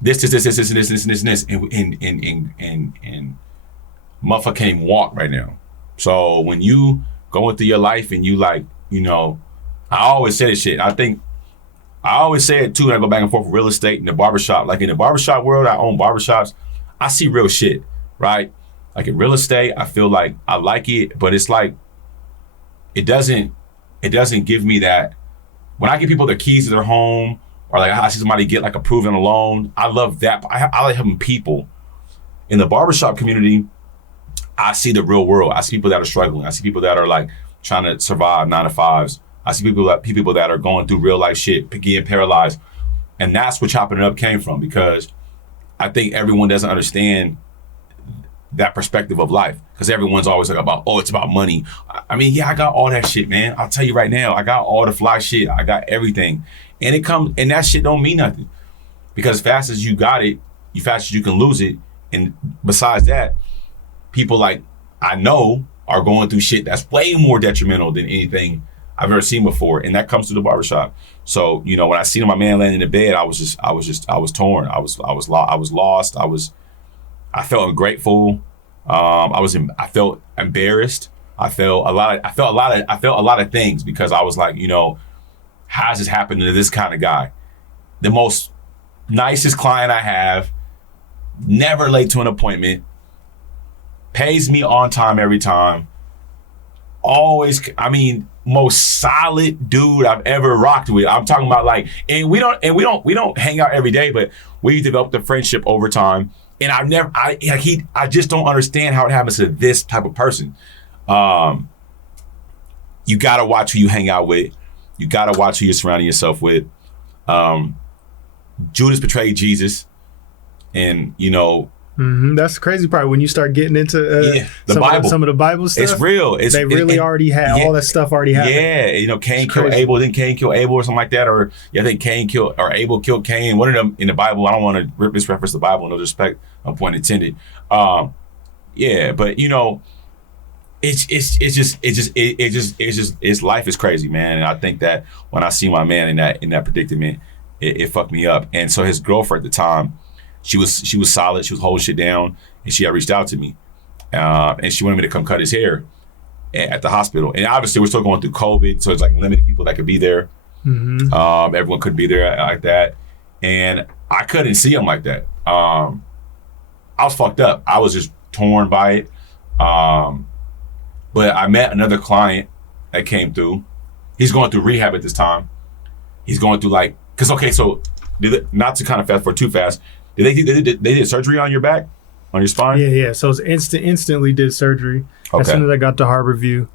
this, and motherfucker can't even walk right now. So when you going through your life and you like, you know, I always say this shit. I always say it too when I go back and forth with real estate in the barbershop. Like in the barbershop world, I own barbershops. I see real shit, right? Like in real estate, I feel like I like it, but it's like, it doesn't give me that. When I give people the keys to their home, or like I see somebody get like approved on a loan, I love that. I like having people. In the barbershop community, I see the real world. I see people that are struggling. I see people that are like trying to survive 9 to 5s. I see people that are going through real life shit, getting paralyzed. And that's where Chopping It Up came from, because I think everyone doesn't understand that perspective of life, because everyone's always like about, oh, it's about money. I mean, yeah, I got all that shit, man. I'll tell you right now, I got all the fly shit. I got everything. And that shit don't mean nothing, because as fast as you got it, as fast as you can lose it. And besides that, people like I know are going through shit that's way more detrimental than anything I've ever seen before, and that comes to the barbershop. So, you know, when I seen my man laying in the bed, I was torn. I was lost. I felt ungrateful. I felt embarrassed. I felt a lot of things, because I was like, you know, how's this happening to this kind of guy? The most nicest client I have, never late to an appointment, pays me on time every time. Always, I mean, most solid dude I've ever rocked with. I'm talking about like, and we don't hang out every day, but we developed a friendship over time. And I just don't understand how it happens to this type of person. You gotta watch who you hang out with. You gotta watch who you're surrounding yourself with. Judas betrayed Jesus, and you know, That's the crazy part when you start getting into some of the Bible stuff. It's real. They really already had all that stuff already happened. Yeah, you know, Cain killed Abel, then Cain killed Abel or something like that. Or I think Abel killed Cain. One of them in the Bible. I don't want to misreference the Bible. No disrespect, no point intended. Yeah, but you know, it's life is crazy, man. And I think that when I see my man in that predicament, it fucked me up. And so his girlfriend at the time, she was solid. She was holding shit down, and she had reached out to me, and she wanted me to come cut his hair at the hospital. And obviously, we're still going through COVID, so it's like limited people that could be there. Everyone couldn't be there like that, and I couldn't see him like that. I was fucked up. I was just torn by it. But I met another client that came through. He's going through rehab at this time. He's going through not to kind of fast forward too fast. They did surgery on your back, on your spine? Yeah. So it was instantly did surgery. Okay. As soon as I got to Harborview,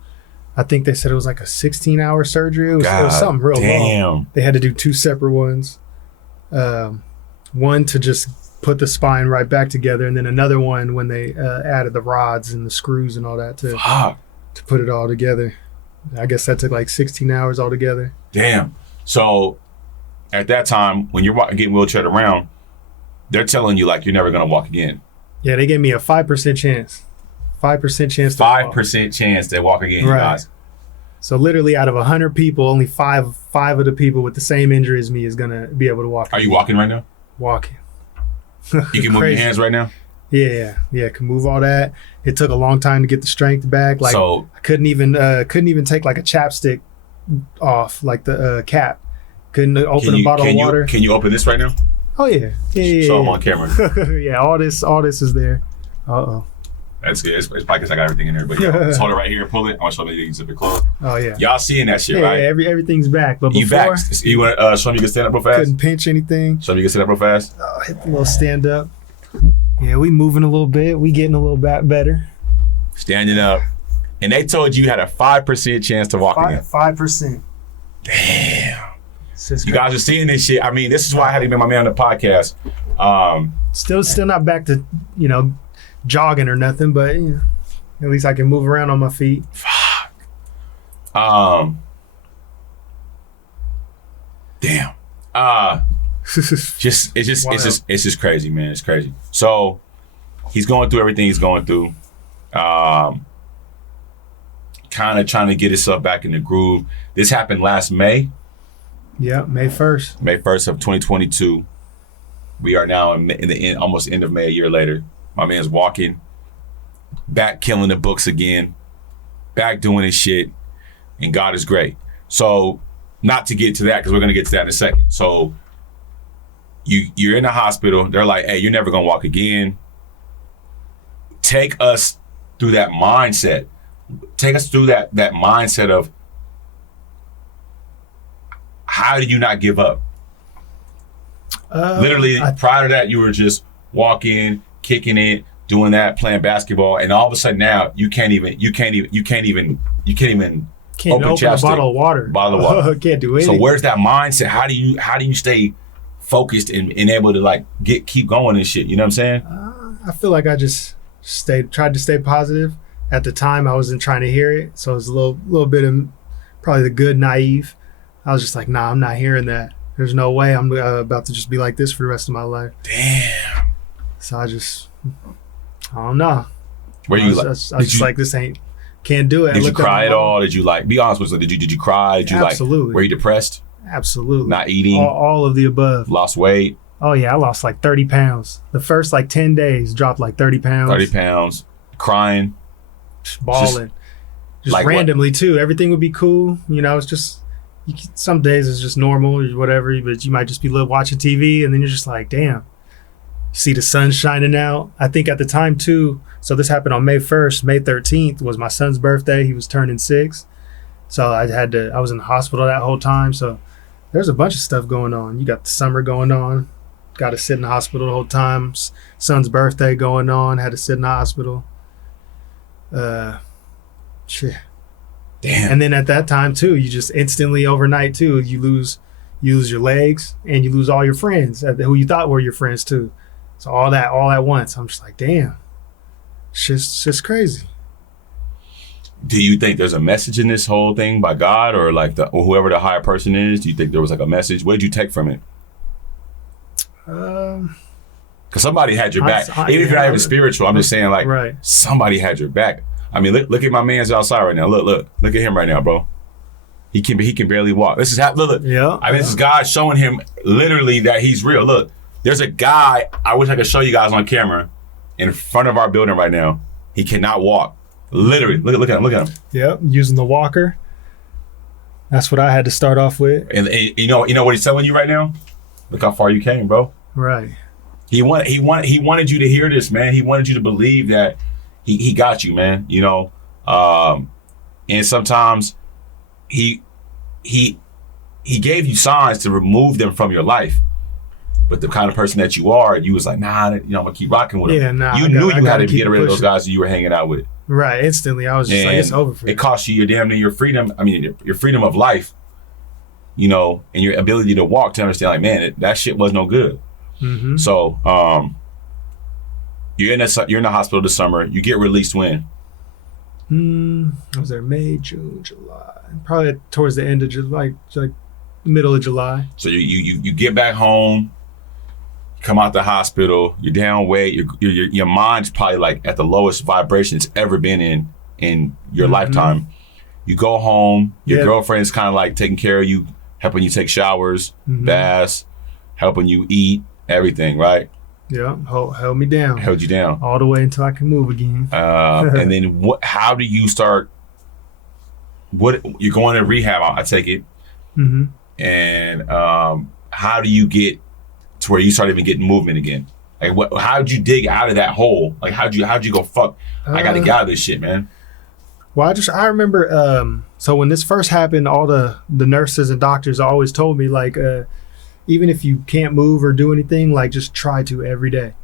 I think they said it was like a 16-hour surgery. It was something real long. They had to do 2 separate ones. One to just put the spine right back together, and then another one when they added the rods and the screws and all that to put it all together. I guess that took like 16 hours altogether. Damn. So at that time, when you're getting wheelchaired around, they're telling you like you're never gonna walk again. Yeah, they gave me a 5% chance. 5% chance. 5% chance they walk again, right. Guys. So literally, out of 100 people, only five of the people with the same injury as me is gonna be able to walk. Are you walking right now? Walking. You can move your hands right now. Yeah, can move all that. It took a long time to get the strength back. Like I couldn't even take like a chapstick off, like the cap. Couldn't open a bottle of water. Can you open this right now? Oh yeah. Show them on camera. Yeah, all this is there. That's good. It's probably because I got everything in there. But yeah, just hold it right here, pull it. I want to show you can zip it closed. Oh yeah. Y'all seeing that shit, right? Yeah, everything's back. But before, you back. You want to show me you can stand up real fast? Couldn't pinch anything. Show me you can stand up real fast. Hit the little stand up. Yeah, we moving a little bit. We getting a little bit better. Standing up. And they told you had a 5% chance to walk again. 5%. Damn. You guys are seeing this shit. I mean, this is why I had to get my man on the podcast. Still not back to, jogging or nothing, but at least I can move around on my feet. Fuck. Damn. It's just crazy, man. It's crazy. So he's going through everything he's going through. Kind of trying to get himself back in the groove. This happened last May. Yeah, May 1st. May 1st of 2022. We are now in the end, almost end of May, a year later. My man's walking, back killing the books again, back doing his shit, and God is great. So, not to get to that, because we're going to get to that in a second. So, you're in the hospital. They're like, hey, you're never going to walk again. Take us through that mindset. Take us through that mindset of, how did you not give up? Literally, prior to that, you were just walking, kicking it, doing that, playing basketball, and all of a sudden now you can't even open a bottle of water. Can't do it. So where's that mindset? How do you stay focused and able to like keep going and shit? You know what I'm saying? I feel like I just tried to stay positive. At the time, I wasn't trying to hear it, so it was a little bit of probably the good naive. I was just like, nah, I'm not hearing that. There's no way I'm about to just be like this for the rest of my life. Damn. So I don't know. This can't do it. Did you cry at all? Did you be honest with us? Did you cry? Did you Absolutely. Were you depressed? Absolutely. Not eating? All of the above. Lost weight? Oh yeah, I lost like 30 pounds. The first 10 days, dropped like 30 pounds. 30 pounds. Crying? Balling. Just randomly too. Everything would be cool. It's just, some days it's just normal or whatever, but you might just be watching TV and then you're just like, damn. You see the sun shining out. I think at the time too, so this happened on May 1st. May 13th was my son's birthday. He was turning 6. So I was in the hospital that whole time. So there's a bunch of stuff going on. You got the summer going on. Got to sit in the hospital the whole time. Son's birthday going on. Had to sit in the hospital. Shit. Damn. And then at that time too, you just instantly overnight too, you lose your legs and you lose all your friends who you thought were your friends too. So all at once, I'm just like, damn, it's just crazy. Do you think there's a message in this whole thing by God or like or whoever the higher person is? Do you think there was like a message? What did you take from it? Because somebody had your back. Even if you're not even spiritual, I'm just saying like somebody had your back. I mean, look at my man's outside right now. Look at him right now, bro. He can barely walk. This is look. Yeah. I mean, this is God showing him literally that he's real. Look, there's a guy. I wish I could show you guys on camera in front of our building right now. He cannot walk. Literally, look at him. Yep, using the walker. That's what I had to start off with. And you know what he's telling you right now? Look how far you came, bro. Right. He wanted you to hear this, man. He wanted you to believe that he got you, man. You know, and sometimes he gave you signs to remove them from your life. But the kind of person that you are, you was like, nah, I'm gonna keep rocking with him. Yeah, nah. You knew you had to get rid of those guys that you were hanging out with. Right, instantly. I was just like, it's over for you. It cost you your freedom. I mean, your freedom of life, you know, and your ability to walk to understand, like, man, that shit was no good. Mm-hmm. So, you're in the hospital this summer. You get released when? I was there May, June, July. Probably towards the end of July, like middle of July. So you get back home. Come out the hospital, you're down weight, your mind's probably like at the lowest vibration it's ever been in your lifetime. You go home, your girlfriend's kind of like taking care of you, helping you take showers, baths, helping you eat, everything, right? Yeah, held me down. Held you down. All the way until I can move again. And then how do you start, you're going to rehab, I take it. Mm-hmm. And how do you get to where you start even getting movement again? Like how'd you dig out of that hole? Like how'd you go, fuck, I gotta get out of this shit, man? Well, I remember, so when this first happened, all the nurses and doctors always told me like, even if you can't move or do anything, like just try to every day.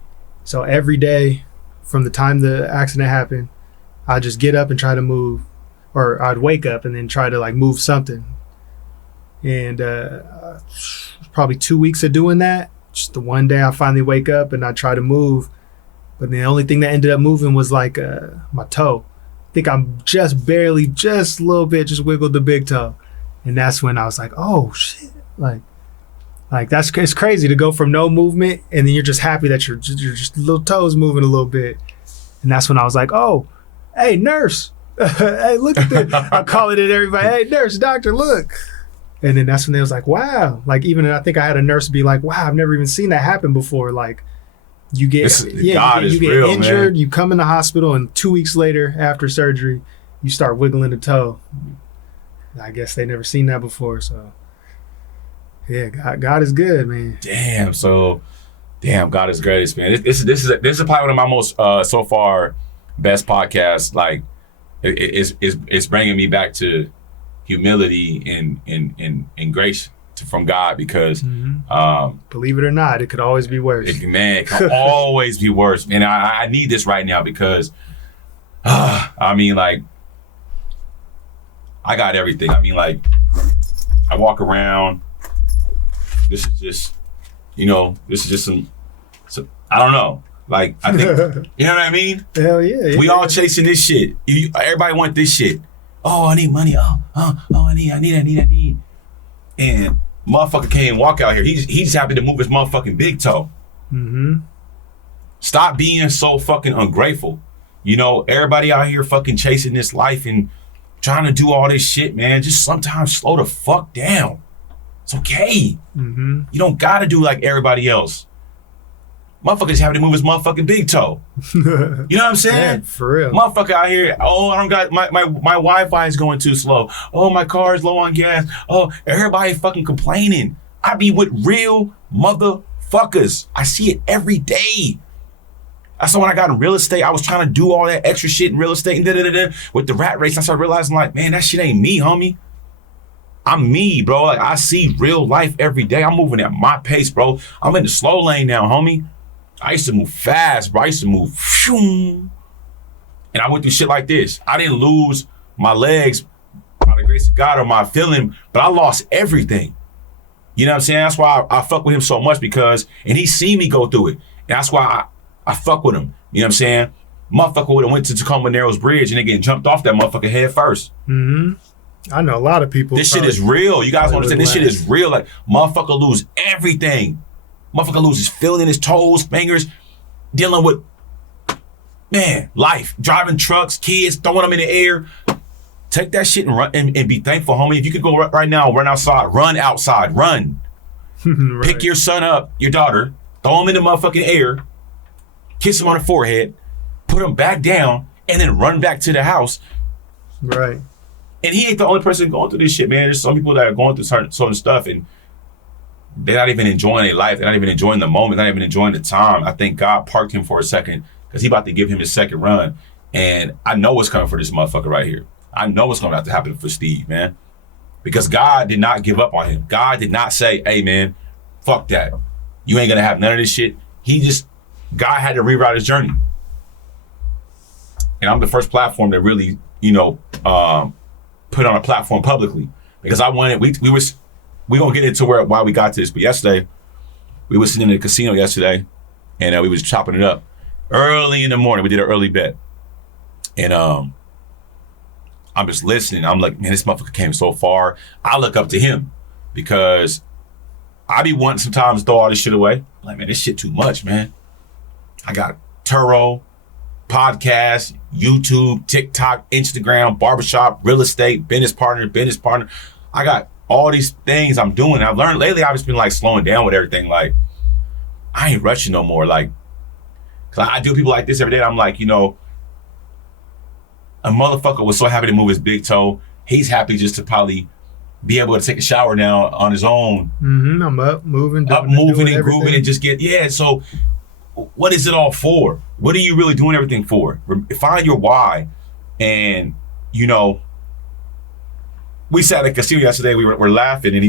So every day from the time the accident happened, I'd just get up and try to move, or I'd wake up and then try to like move something. And probably 2 weeks of doing that. Just the one day I finally wake up and I try to move, but the only thing that ended up moving was like my toe. I think I'm just a little bit, just wiggled the big toe. And that's when I was like, oh shit. Like it's crazy to go from no movement and then you're just happy that your just little toes moving a little bit. And that's when I was like, oh, hey nurse, hey, look at this. I'm calling it everybody, hey nurse, doctor, look. And then that's when they was like, wow. Like even I think I had a nurse be like, wow, I've never even seen that happen before. Like you get you get real, injured, man. You come in the hospital, and 2 weeks later after surgery, you start wiggling the toe. I guess they never seen that before. So yeah, God is good, man. Damn, God is greatest, man. This is probably one of my most so far best podcasts. Like it's bringing me back to humility and grace from God, because believe it or not, it could always be worse. It can always be worse. And I need this right now because I mean, like, I got everything. I mean, like, I walk around. This is just some I don't know. Like, I think, you know what I mean? Hell yeah. We all chasing this shit. Everybody want this shit. Oh, I need money. Oh, I need. And motherfucker can't even walk out here. He just happy to move his motherfucking big toe. Mm-hmm. Stop being so fucking ungrateful. You know, everybody out here fucking chasing this life and trying to do all this shit, man. Just sometimes slow the fuck down. It's okay. Mm-hmm. You don't gotta do like everybody else. Motherfucker's having to move his motherfucking big toe. You know what I'm saying? Yeah, for real. Motherfucker out here, oh, I don't got, my Wi-Fi is going too slow. Oh, my car is low on gas. Oh, everybody fucking complaining. I be with real motherfuckers. I see it every day. That's why when I got in real estate, I was trying to do all that extra shit in real estate and with the rat race. I started realizing, like, man, that shit ain't me, homie. I'm me, bro. Like, I see real life every day. I'm moving at my pace, bro. I'm in the slow lane now, homie. I used to move fast, bro. I used to move, and I went through shit like this. I didn't lose my legs by the grace of God or my feeling, but I lost everything. You know what I'm saying? That's why I fuck with him so much, because, and he seen me go through it. And that's why I fuck with him. You know what I'm saying? Motherfucker would have went to Tacoma Narrows Bridge and they getting jumped off that motherfucker head first. Mm-hmm. I know a lot of people. This shit is real. You guys understand? This shit is real. Like, motherfucker lose everything. Motherfucker loses feeling in his toes, fingers, dealing with, man, life. Driving trucks, kids, throwing them in the air. Take that shit and run and be thankful, homie. If you could go right now, run outside, run. Right. Pick your son up, your daughter, throw him in the motherfucking air, kiss him on the forehead, put him back down, and then run back to the house. Right. And he ain't the only person going through this shit, man. There's some people that are going through certain stuff and they're not even enjoying their life. They're not even enjoying the moment, not even enjoying the time. I think God parked him for a second because he about to give him his second run. And I know what's coming for this motherfucker right here. I know what's going to have to happen for Steve, man. Because God did not give up on him. God did not say, hey, man, fuck that. You ain't going to have none of this shit. God had to rewrite his journey. And I'm the first platform that really, put on a platform publicly. Because I wanted, we gonna get into why we got to this. But yesterday, we was sitting in the casino yesterday, and we was chopping it up early in the morning. We did an early bet, and I'm just listening. I'm like, man, this motherfucker came so far. I look up to him because I be wanting sometimes to throw all this shit away. I'm like, man, this shit too much, man. I got Turo, podcast, YouTube, TikTok, Instagram, barbershop, real estate, business partner. I got all these things I'm doing. I've learned lately, I've just been like slowing down with everything. Like, I ain't rushing no more. Like, cause I do people like this every day. I'm like, a motherfucker was so happy to move his big toe. He's happy just to probably be able to take a shower now on his own. Mm-hmm. I'm up, moving and grooving and just so what is it all for? What are you really doing everything for? Find your why. And, we sat at the casino yesterday, we were laughing, and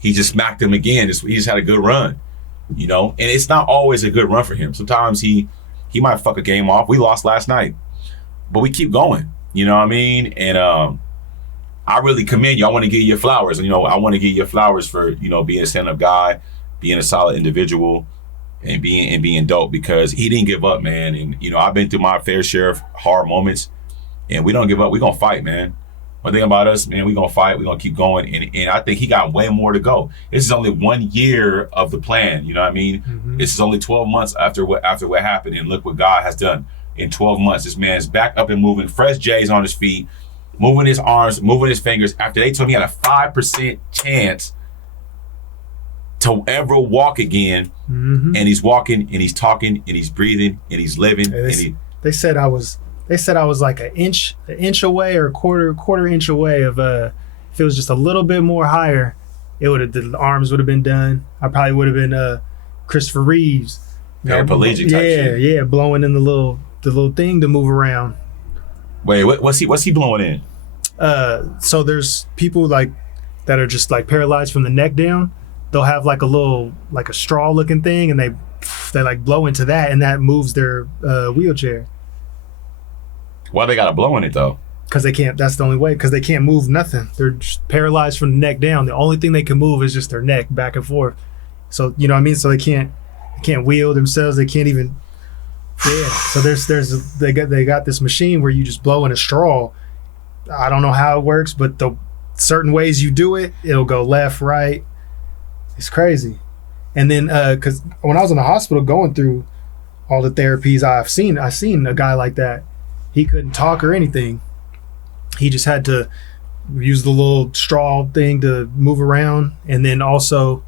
he just smacked him again. He just had a good run, and it's not always a good run for him. Sometimes he might fuck a game off. We lost last night, but we keep going, you know what I mean? And I really commend you. I want to give you your flowers. And, I want to give you your flowers for, being a stand-up guy, being a solid individual, and being dope, because he didn't give up, man. And, I've been through my fair share of hard moments, and we don't give up. We're going to fight, man. One thing about us, man, we're going to fight. We're going to keep going. And I think he got way more to go. This is only 1 year of the plan. You know what I mean? Mm-hmm. This is only 12 months after what happened. And look what God has done in 12 months. This man's back up and moving, fresh J's on his feet, moving his arms, moving his fingers. After they told me he had a 5% chance to ever walk again. Mm-hmm. And he's walking and he's talking and he's breathing and he's living. They said I was like an inch away or a quarter inch away of if it was just a little bit more higher, the arms would have been done. I probably would have been Christopher Reeves. Paraplegic type shit. Yeah, blowing in the little thing to move around. Wait, what's he blowing in? So there's people like that are just like paralyzed from the neck down. They'll have like a straw looking thing, and they like blow into that, and that moves their wheelchair. Why they gotta blow in it though? Because they can't. That's the only way. Because they can't move nothing. They're just paralyzed from the neck down. The only thing they can move is just their neck back and forth. So you know what I mean. So they can't wheel themselves. They can't even. Yeah. So they got this machine where you just blow in a straw. I don't know how it works, but the certain ways you do it, it'll go left, right. It's crazy. And then because when I was in the hospital going through all the therapies I've seen a guy like that. He couldn't talk or anything. He just had to use the little straw thing to move around. And then also,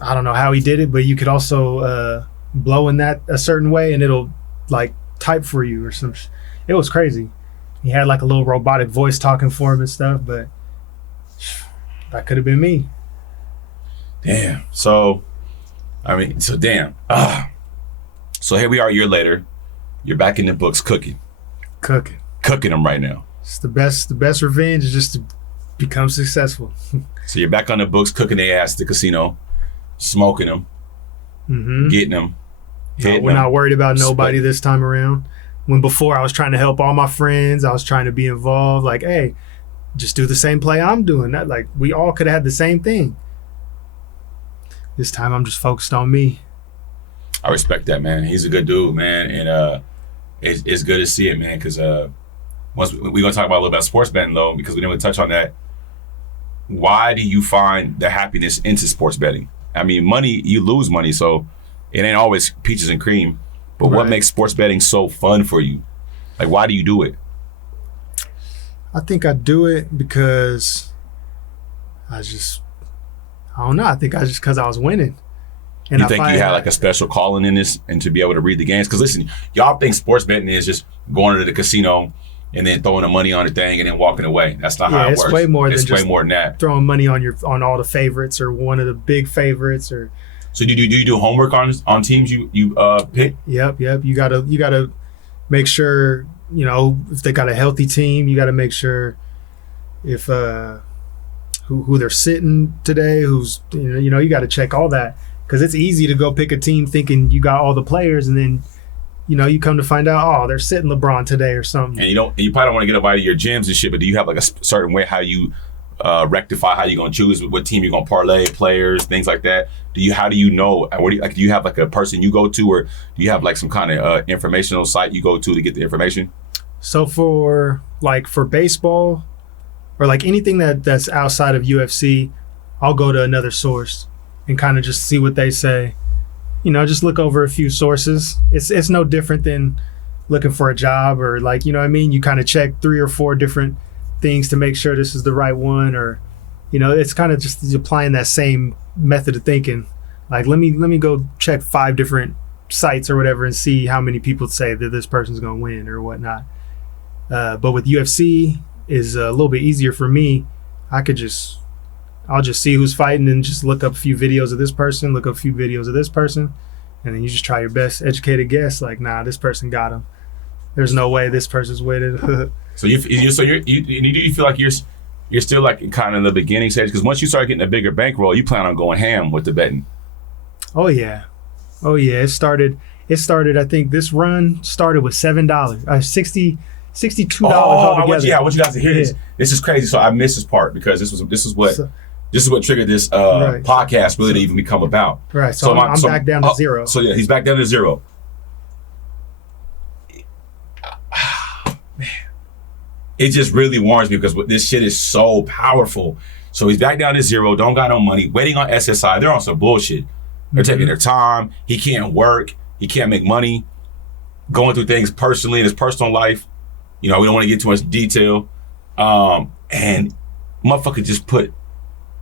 I don't know how he did it, but you could also blow in that a certain way and it'll like type for you or some. It was crazy. He had like a little robotic voice talking for him and stuff, but that could have been me. Damn. So damn. So here we are a year later. You're back in the books cooking them right now. It's the best revenge is just to become successful. So you're back on the books cooking their ass at the casino, smoking them, mm-hmm. getting them, hitting we're not worried about nobody this time around. When before I was trying to help all my friends, I was trying to be involved, like, hey, just do the same play I'm doing. That, like, we all could have had the same thing. This time I'm just focused on me. I respect that, man. He's a good dude, man, and it's good to see it, man. Because once we're gonna talk about a little bit about sports betting, though, because we didn't really touch on that. Why do you find the happiness into sports betting? I mean, money, you lose money, so it ain't always peaches and cream. But what makes sports betting so fun for you? Like, why do you do it? I think I do it because I don't know. I think because I was winning. And You think you had like a special calling in this and to be able to read the games? Because listen, y'all think sports betting is just going to the casino and then throwing the money on the thing and then walking away. That's not how it works. It's way more it's than way just more than that. throwing money on all the favorites or one of the big favorites or. So do you do homework on teams you pick? Yep. You gotta make sure, you know, if they got a healthy team. You gotta make sure if who they're sitting today. Who's you know you got to check all that because it's easy to go pick a team thinking you got all the players and then you come to find out they're sitting LeBron today or something. And you probably don't want to get up out of your gyms and shit. But do you have like a certain way how you rectify how you're gonna choose what team you're gonna parlay players, things like that? How do you know? Do you have like a person you go to, or do you have like some kind of informational site you go to get the information? So for baseball or like anything that's outside of UFC, I'll go to another source and kind of just see what they say. Just look over a few sources. It's no different than looking for a job or you kind of check 3 or 4 different things to make sure this is the right one, or it's kind of just applying that same method of thinking. Like let me go check 5 different sites or whatever and see how many people say that this person's gonna win or whatnot. But with UFC is a little bit easier for me. I'll just see who's fighting and just look up a few videos of this person, look up a few videos of this person, and then you just try your best educated guess. Like, nah, this person got him. There's no way this person's winning. So you feel like you're still like kind of in the beginning stage, because once you start getting a bigger bankroll, you plan on going ham with the betting. Oh yeah. It started. I think this run started with $7, $62 altogether. I want you guys to hear this. This is crazy. So I missed this part because this is what triggered this podcast really to even become about. Right. So I'm back down to zero. So yeah, he's back down to zero. Man, it just really warms me because this shit is so powerful. So he's back down to zero, don't got no money, waiting on SSI. They're on some bullshit. They're taking their time. He can't work. He can't make money. Going through things personally in his personal life. We don't want to get too much detail. And motherfucker just put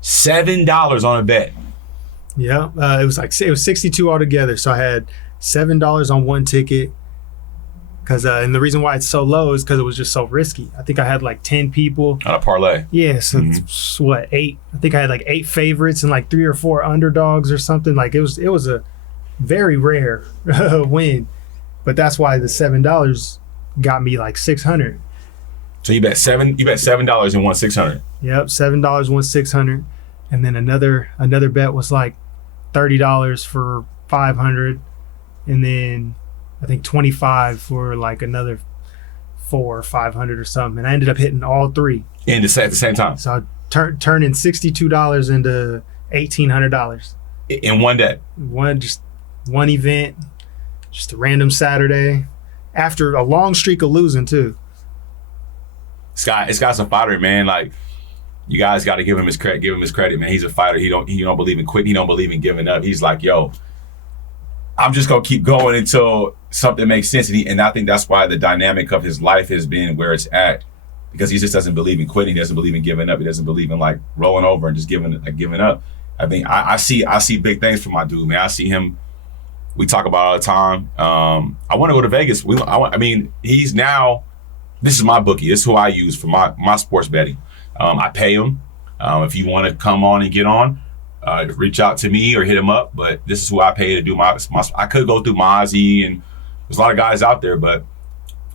$7 on a bet. Yeah, it was 62 altogether. So I had $7 on one ticket. And the reason why it's so low is because it was just so risky. I think I had like 10 people on a parlay. Yeah, so it's, 8? I think I had like 8 favorites and like 3 or 4 underdogs or something. Like it was a very rare win, but that's why the $7 got me like 600. So you bet $7 and won 600. Yep, $7 won 600, and then another bet was like $30 for 500, and then I think 25 for like another 400 or 500 or something, and I ended up hitting all 3 at the same time. So I turning $62 into $1,800 in one day. One event, just a random Saturday after a long streak of losing too. Scott's a fighter, man. Like, you guys got to give him his credit, man. He's a fighter. He don't believe in quitting. He don't believe in giving up. He's like, yo, I'm just gonna keep going until something makes sense. And I think that's why the dynamic of his life has been where it's at, because he just doesn't believe in quitting. He doesn't believe in giving up. He doesn't believe in like rolling over and just giving up. I mean, I see big things from my dude, man. I see him. We talk about it all the time. I want to go to Vegas. He's now. This is my bookie. This is who I use for my sports betting. I pay him. If you want to come on and get on, reach out to me or hit him up. But this is who I pay to do my. I could go through Mozzie, and there's a lot of guys out there, but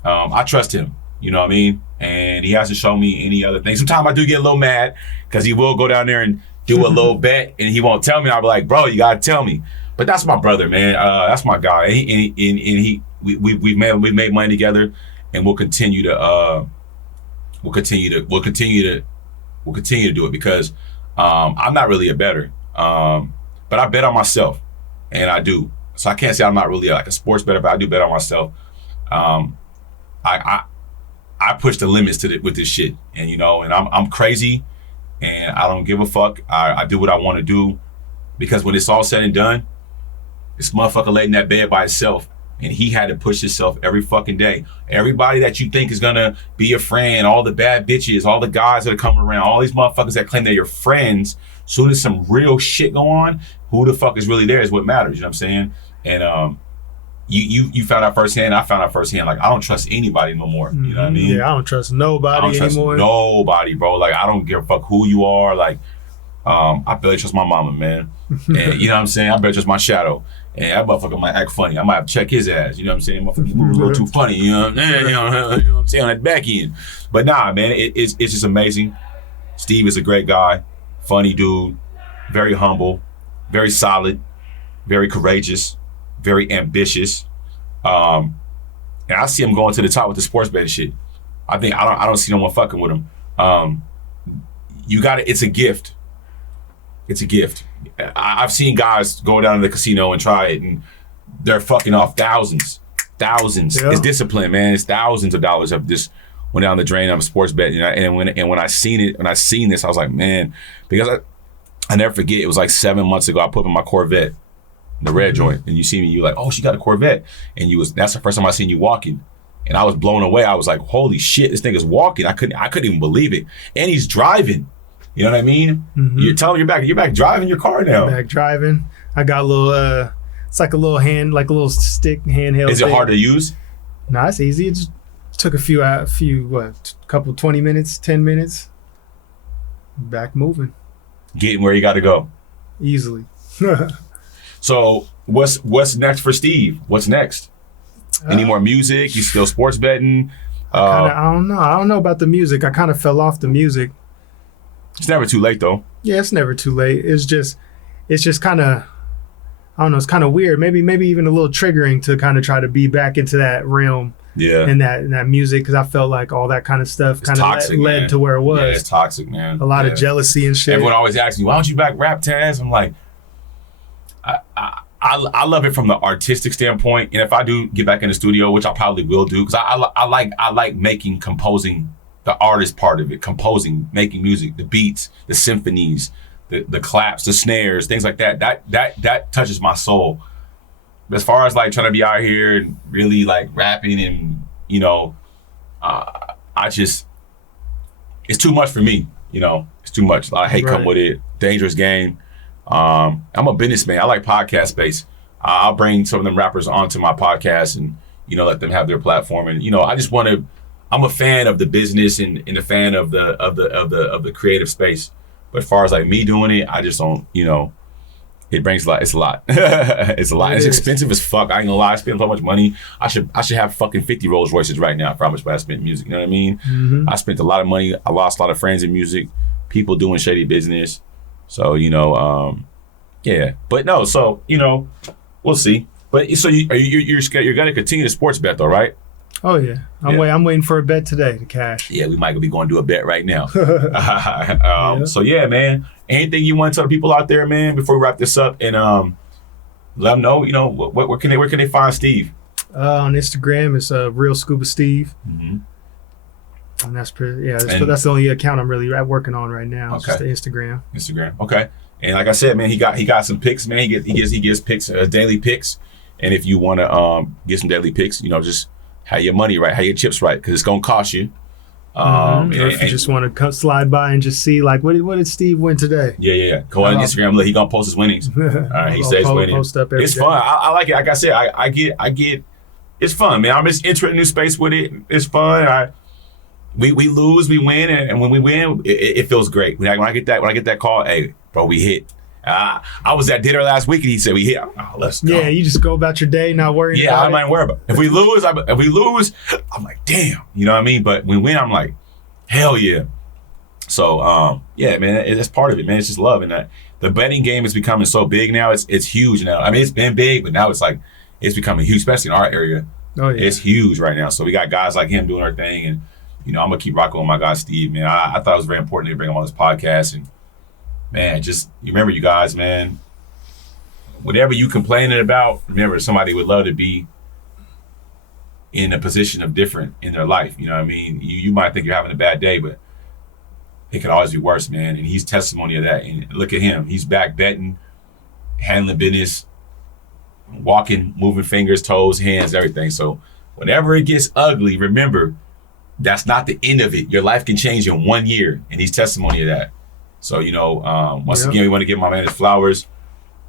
I trust him. You know what I mean? And he hasn't shown me any other thing. Sometimes I do get a little mad because he will go down there and do a little bet, and he won't tell me. I'll be like, bro, you gotta tell me. But that's my brother, man. That's my guy. And we've made money together, and we'll continue to do it because I'm not really a bettor, but I bet on myself, and I do. So I can't say I'm not really like a sports bettor, but I do bet on myself. I push the limits with this shit, and and I'm crazy, and I don't give a fuck. I do what I want to do, because when it's all said and done, this motherfucker laid in that bed by himself, and he had to push himself every fucking day. Everybody that you think is gonna be your friend, all the bad bitches, all the guys that are coming around, all these motherfuckers that claim they're your friends, soon as some real shit go on, who the fuck is really there is what matters. You know what I'm saying? And you found out firsthand. I found out firsthand. Like, I don't trust anybody no more. You know what I mean? Yeah, I don't trust nobody anymore. Nobody, bro. Like, I don't give a fuck who you are. Like, I barely trust my mama, man. And you know what I'm saying? I barely trust my shadow. And that motherfucker might act funny. I might have to check his ass. You know what I'm saying? Motherfucker move a little too funny. You know what I'm saying? On that back end. But nah, man, it's just amazing. Steve is a great guy, funny dude, very humble, very solid, very courageous, very ambitious. And I see him going to the top with the sports betting shit. I don't see no one fucking with him. It's a gift. It's a gift. I've seen guys go down to the casino and try it, and they're fucking off thousands. Yeah. It's discipline, man. It's thousands of dollars have just went down the drain on sports betting. And when I seen this, I was like, man, because I never forget. It was like 7 months ago. I put in my Corvette, the red joint, and you see me, you like, oh, she got a Corvette, and that's the first time I seen you walking, and I was blown away. I was like, holy shit, this nigga's walking. I couldn't even believe it, and he's driving. You know what I mean? Mm-hmm. You're back driving your car now. Back driving. I got a little, it's like a little stick handheld. Is it hard to use? No, it's easy. It just took couple 20 minutes, 10 minutes. Back moving. Getting where you got to go. Easily. So what's next for Steve? What's next? Any more music? You still sports betting? I don't know. I don't know about the music. I kind of fell off the music. It's never too late, though. Yeah, it's never too late. It's just kind of, I don't know, it's kind of weird. Maybe even a little triggering to kind of try to be back into that realm. Yeah. And that music, because I felt like all that kind of stuff kind of led to where it was. Yeah, it's toxic, man. A lot of jealousy and shit. Everyone always asks me, why don't you back rap, Taz? I'm like, I love it from the artistic standpoint, and if I do get back in the studio, which I probably will do, because I like composing, the artist part of it, composing, making music, the beats, the symphonies, the claps, the snares, things like that. That touches my soul. But as far as like trying to be out here and really like rapping and it's too much for me. It's too much. A lot of hate come with it. Dangerous game. I'm a businessman. I like podcast space. I'll bring some of them rappers onto my podcast and let them have their platform. And I just want to. I'm a fan of the business and a fan of the creative space. But as far as like me doing it, I just don't. It brings a lot. It's a lot. It's a lot. It's expensive as fuck. I ain't gonna lie. I spend so much money. I should have fucking 50 Rolls Royces right now for how much I spent in music. You know what I mean? Mm-hmm. I spent a lot of money. I lost a lot of friends in music. People doing shady business. So yeah. But no. So we'll see. But so you're gonna continue to sports bet though, right? Oh yeah. I'm waiting for a bet today to cash. Yeah, we might be going to do a bet right now. So yeah, man. Anything you want to tell the people out there, man, before we wrap this up, and let them know, where can they find Steve? On Instagram, it's Real Scubba Steve. Mm-hmm. And that's that's the only account I'm really working on right now. Okay. Just the Instagram. Okay. And like I said, man, he got some picks, man. He gives picks, daily picks. And if you want to get some daily picks, just have your money right, have your chips right, because it's gonna cost you. Or if you just want to slide by and just see like what did Steve win today? Yeah. Go on Instagram. Look, he gonna post his winnings. All right, he says winning. Post up every it's day. fun. I like it. Like I said, I get. It's fun, man. I'm just entering a new space with it. It's fun. We lose, we win, and when we win, it feels great. When I get that call, hey, bro, we hit. I was at dinner last week and he said we hit. Oh, let's go. Yeah, you just go about your day, not worrying. Yeah, I might worry about it. If we lose, I'm like, damn. You know what I mean? But when we win, I'm like, hell yeah. So yeah, man, it's part of it, man. It's just love, and the betting game is becoming so big now. It's huge now. I mean, it's been big, but now it's like it's becoming huge, especially in our area. Oh yeah, it's huge right now. So we got guys like him doing their thing, and I'm gonna keep rocking with my guy Steve, man. I thought it was very important to bring him on this podcast, and man, just you remember, you guys, man. whatever you complaining about, remember somebody would love to be in a position of different in their life. You know what I mean? You might think you're having a bad day, but it could always be worse, man. And he's testimony of that. And look at him. He's back betting, handling business, walking, moving fingers, toes, hands, everything. So whenever it gets ugly, remember, that's not the end of it. Your life can change in 1 year, and he's testimony of that. So, once again, we want to give my man his flowers.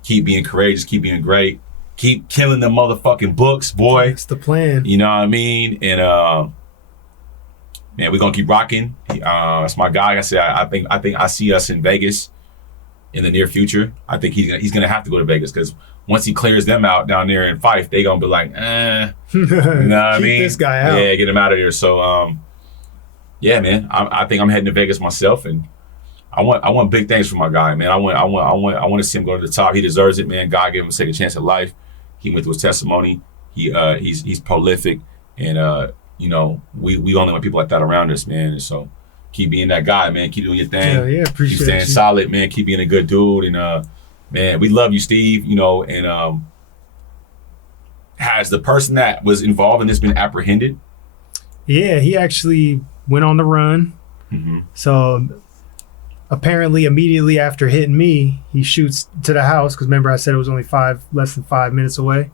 Keep being courageous, keep being great. Keep killing the motherfucking books, boy. That's the plan. You know what I mean? And man, we're gonna keep rocking. That's my guy. Like I said, I think I see us in Vegas in the near future. I think he's gonna have to go to Vegas because once he clears them out down there in Fife, they gonna be like, you know what I mean? Keep this guy out. Yeah, get him out of here. So yeah, man, I think I'm heading to Vegas myself, and I want big things for my guy, man. I want to see him go to the top. He deserves it, man. God gave him a second chance at life. He went through his testimony. He's prolific, and we only want people like that around us, man. And so keep being that guy, man. Keep doing your thing. Yeah, appreciate keep staying you. solid, man. Keep being a good dude, and man, we love you, Steve. And has the person that was involved in this been apprehended? Yeah, he actually went on the run. Mm-hmm. So apparently, immediately after hitting me, he shoots to the house because remember I said it was only less than 5 minutes away.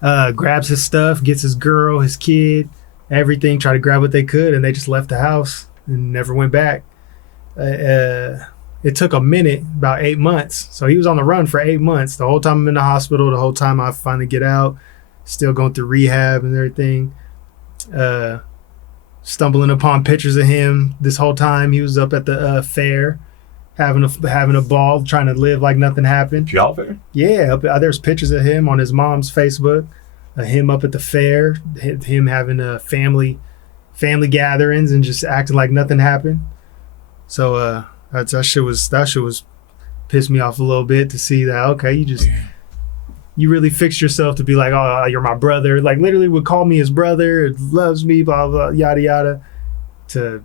Grabs his stuff, gets his girl, his kid, everything. Try to grab what they could, and they just left the house and never went back. It took a minute, about 8 months. So he was on the run for 8 months. The whole time I'm in the hospital, the whole time I finally get out, still going through rehab and everything. Stumbling upon pictures of him this whole time. He was up at the fair, having a ball, trying to live like nothing happened. You out there? Yeah, there's pictures of him on his mom's Facebook, him up at the fair, him having a family gatherings and just acting like nothing happened. So that shit was pissed me off a little bit to see that. Okay, you really fixed yourself to be like, oh, you're my brother. Like literally would call me his brother, loves me, blah, blah, yada, yada, to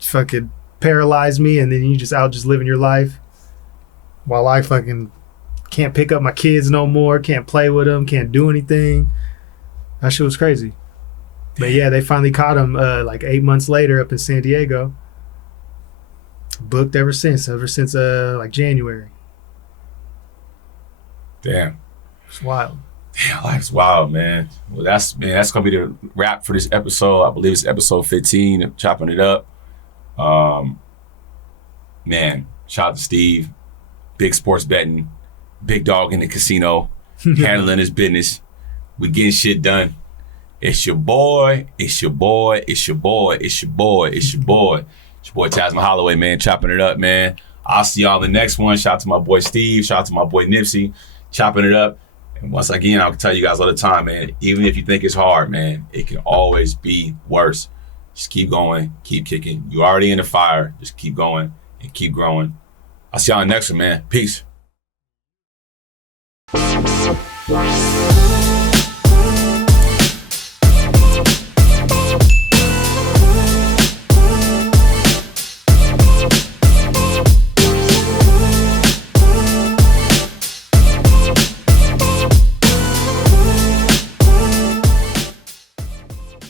fucking paralyze me. And then you just out just living your life while I fucking can't pick up my kids no more, can't play with them, can't do anything. That shit was crazy. But yeah, they finally caught him like 8 months later up in San Diego. Booked ever since like January. Damn. It's wild. Damn, life's wild, man. Well, that's gonna be the wrap for this episode. I believe it's episode 15 of Chopping It Up. Man, shout out to Steve. Big sports betting, big dog in the casino, handling his business. We getting shit done. It's your boy. It's your boy. It's your boy. It's your boy. It's your boy. It's your boy Tasman Holloway, man. Chopping it up, man. I'll see y'all in the next one. Shout out to my boy Steve. Shout out to my boy Nipsey. Chopping it up. And once again, I'll tell you guys all the time, man, even if you think it's hard, man, it can always be worse. Just keep going, keep kicking. You're already in the fire. Just keep going and keep growing. I'll see y'all in the next one, man. Peace.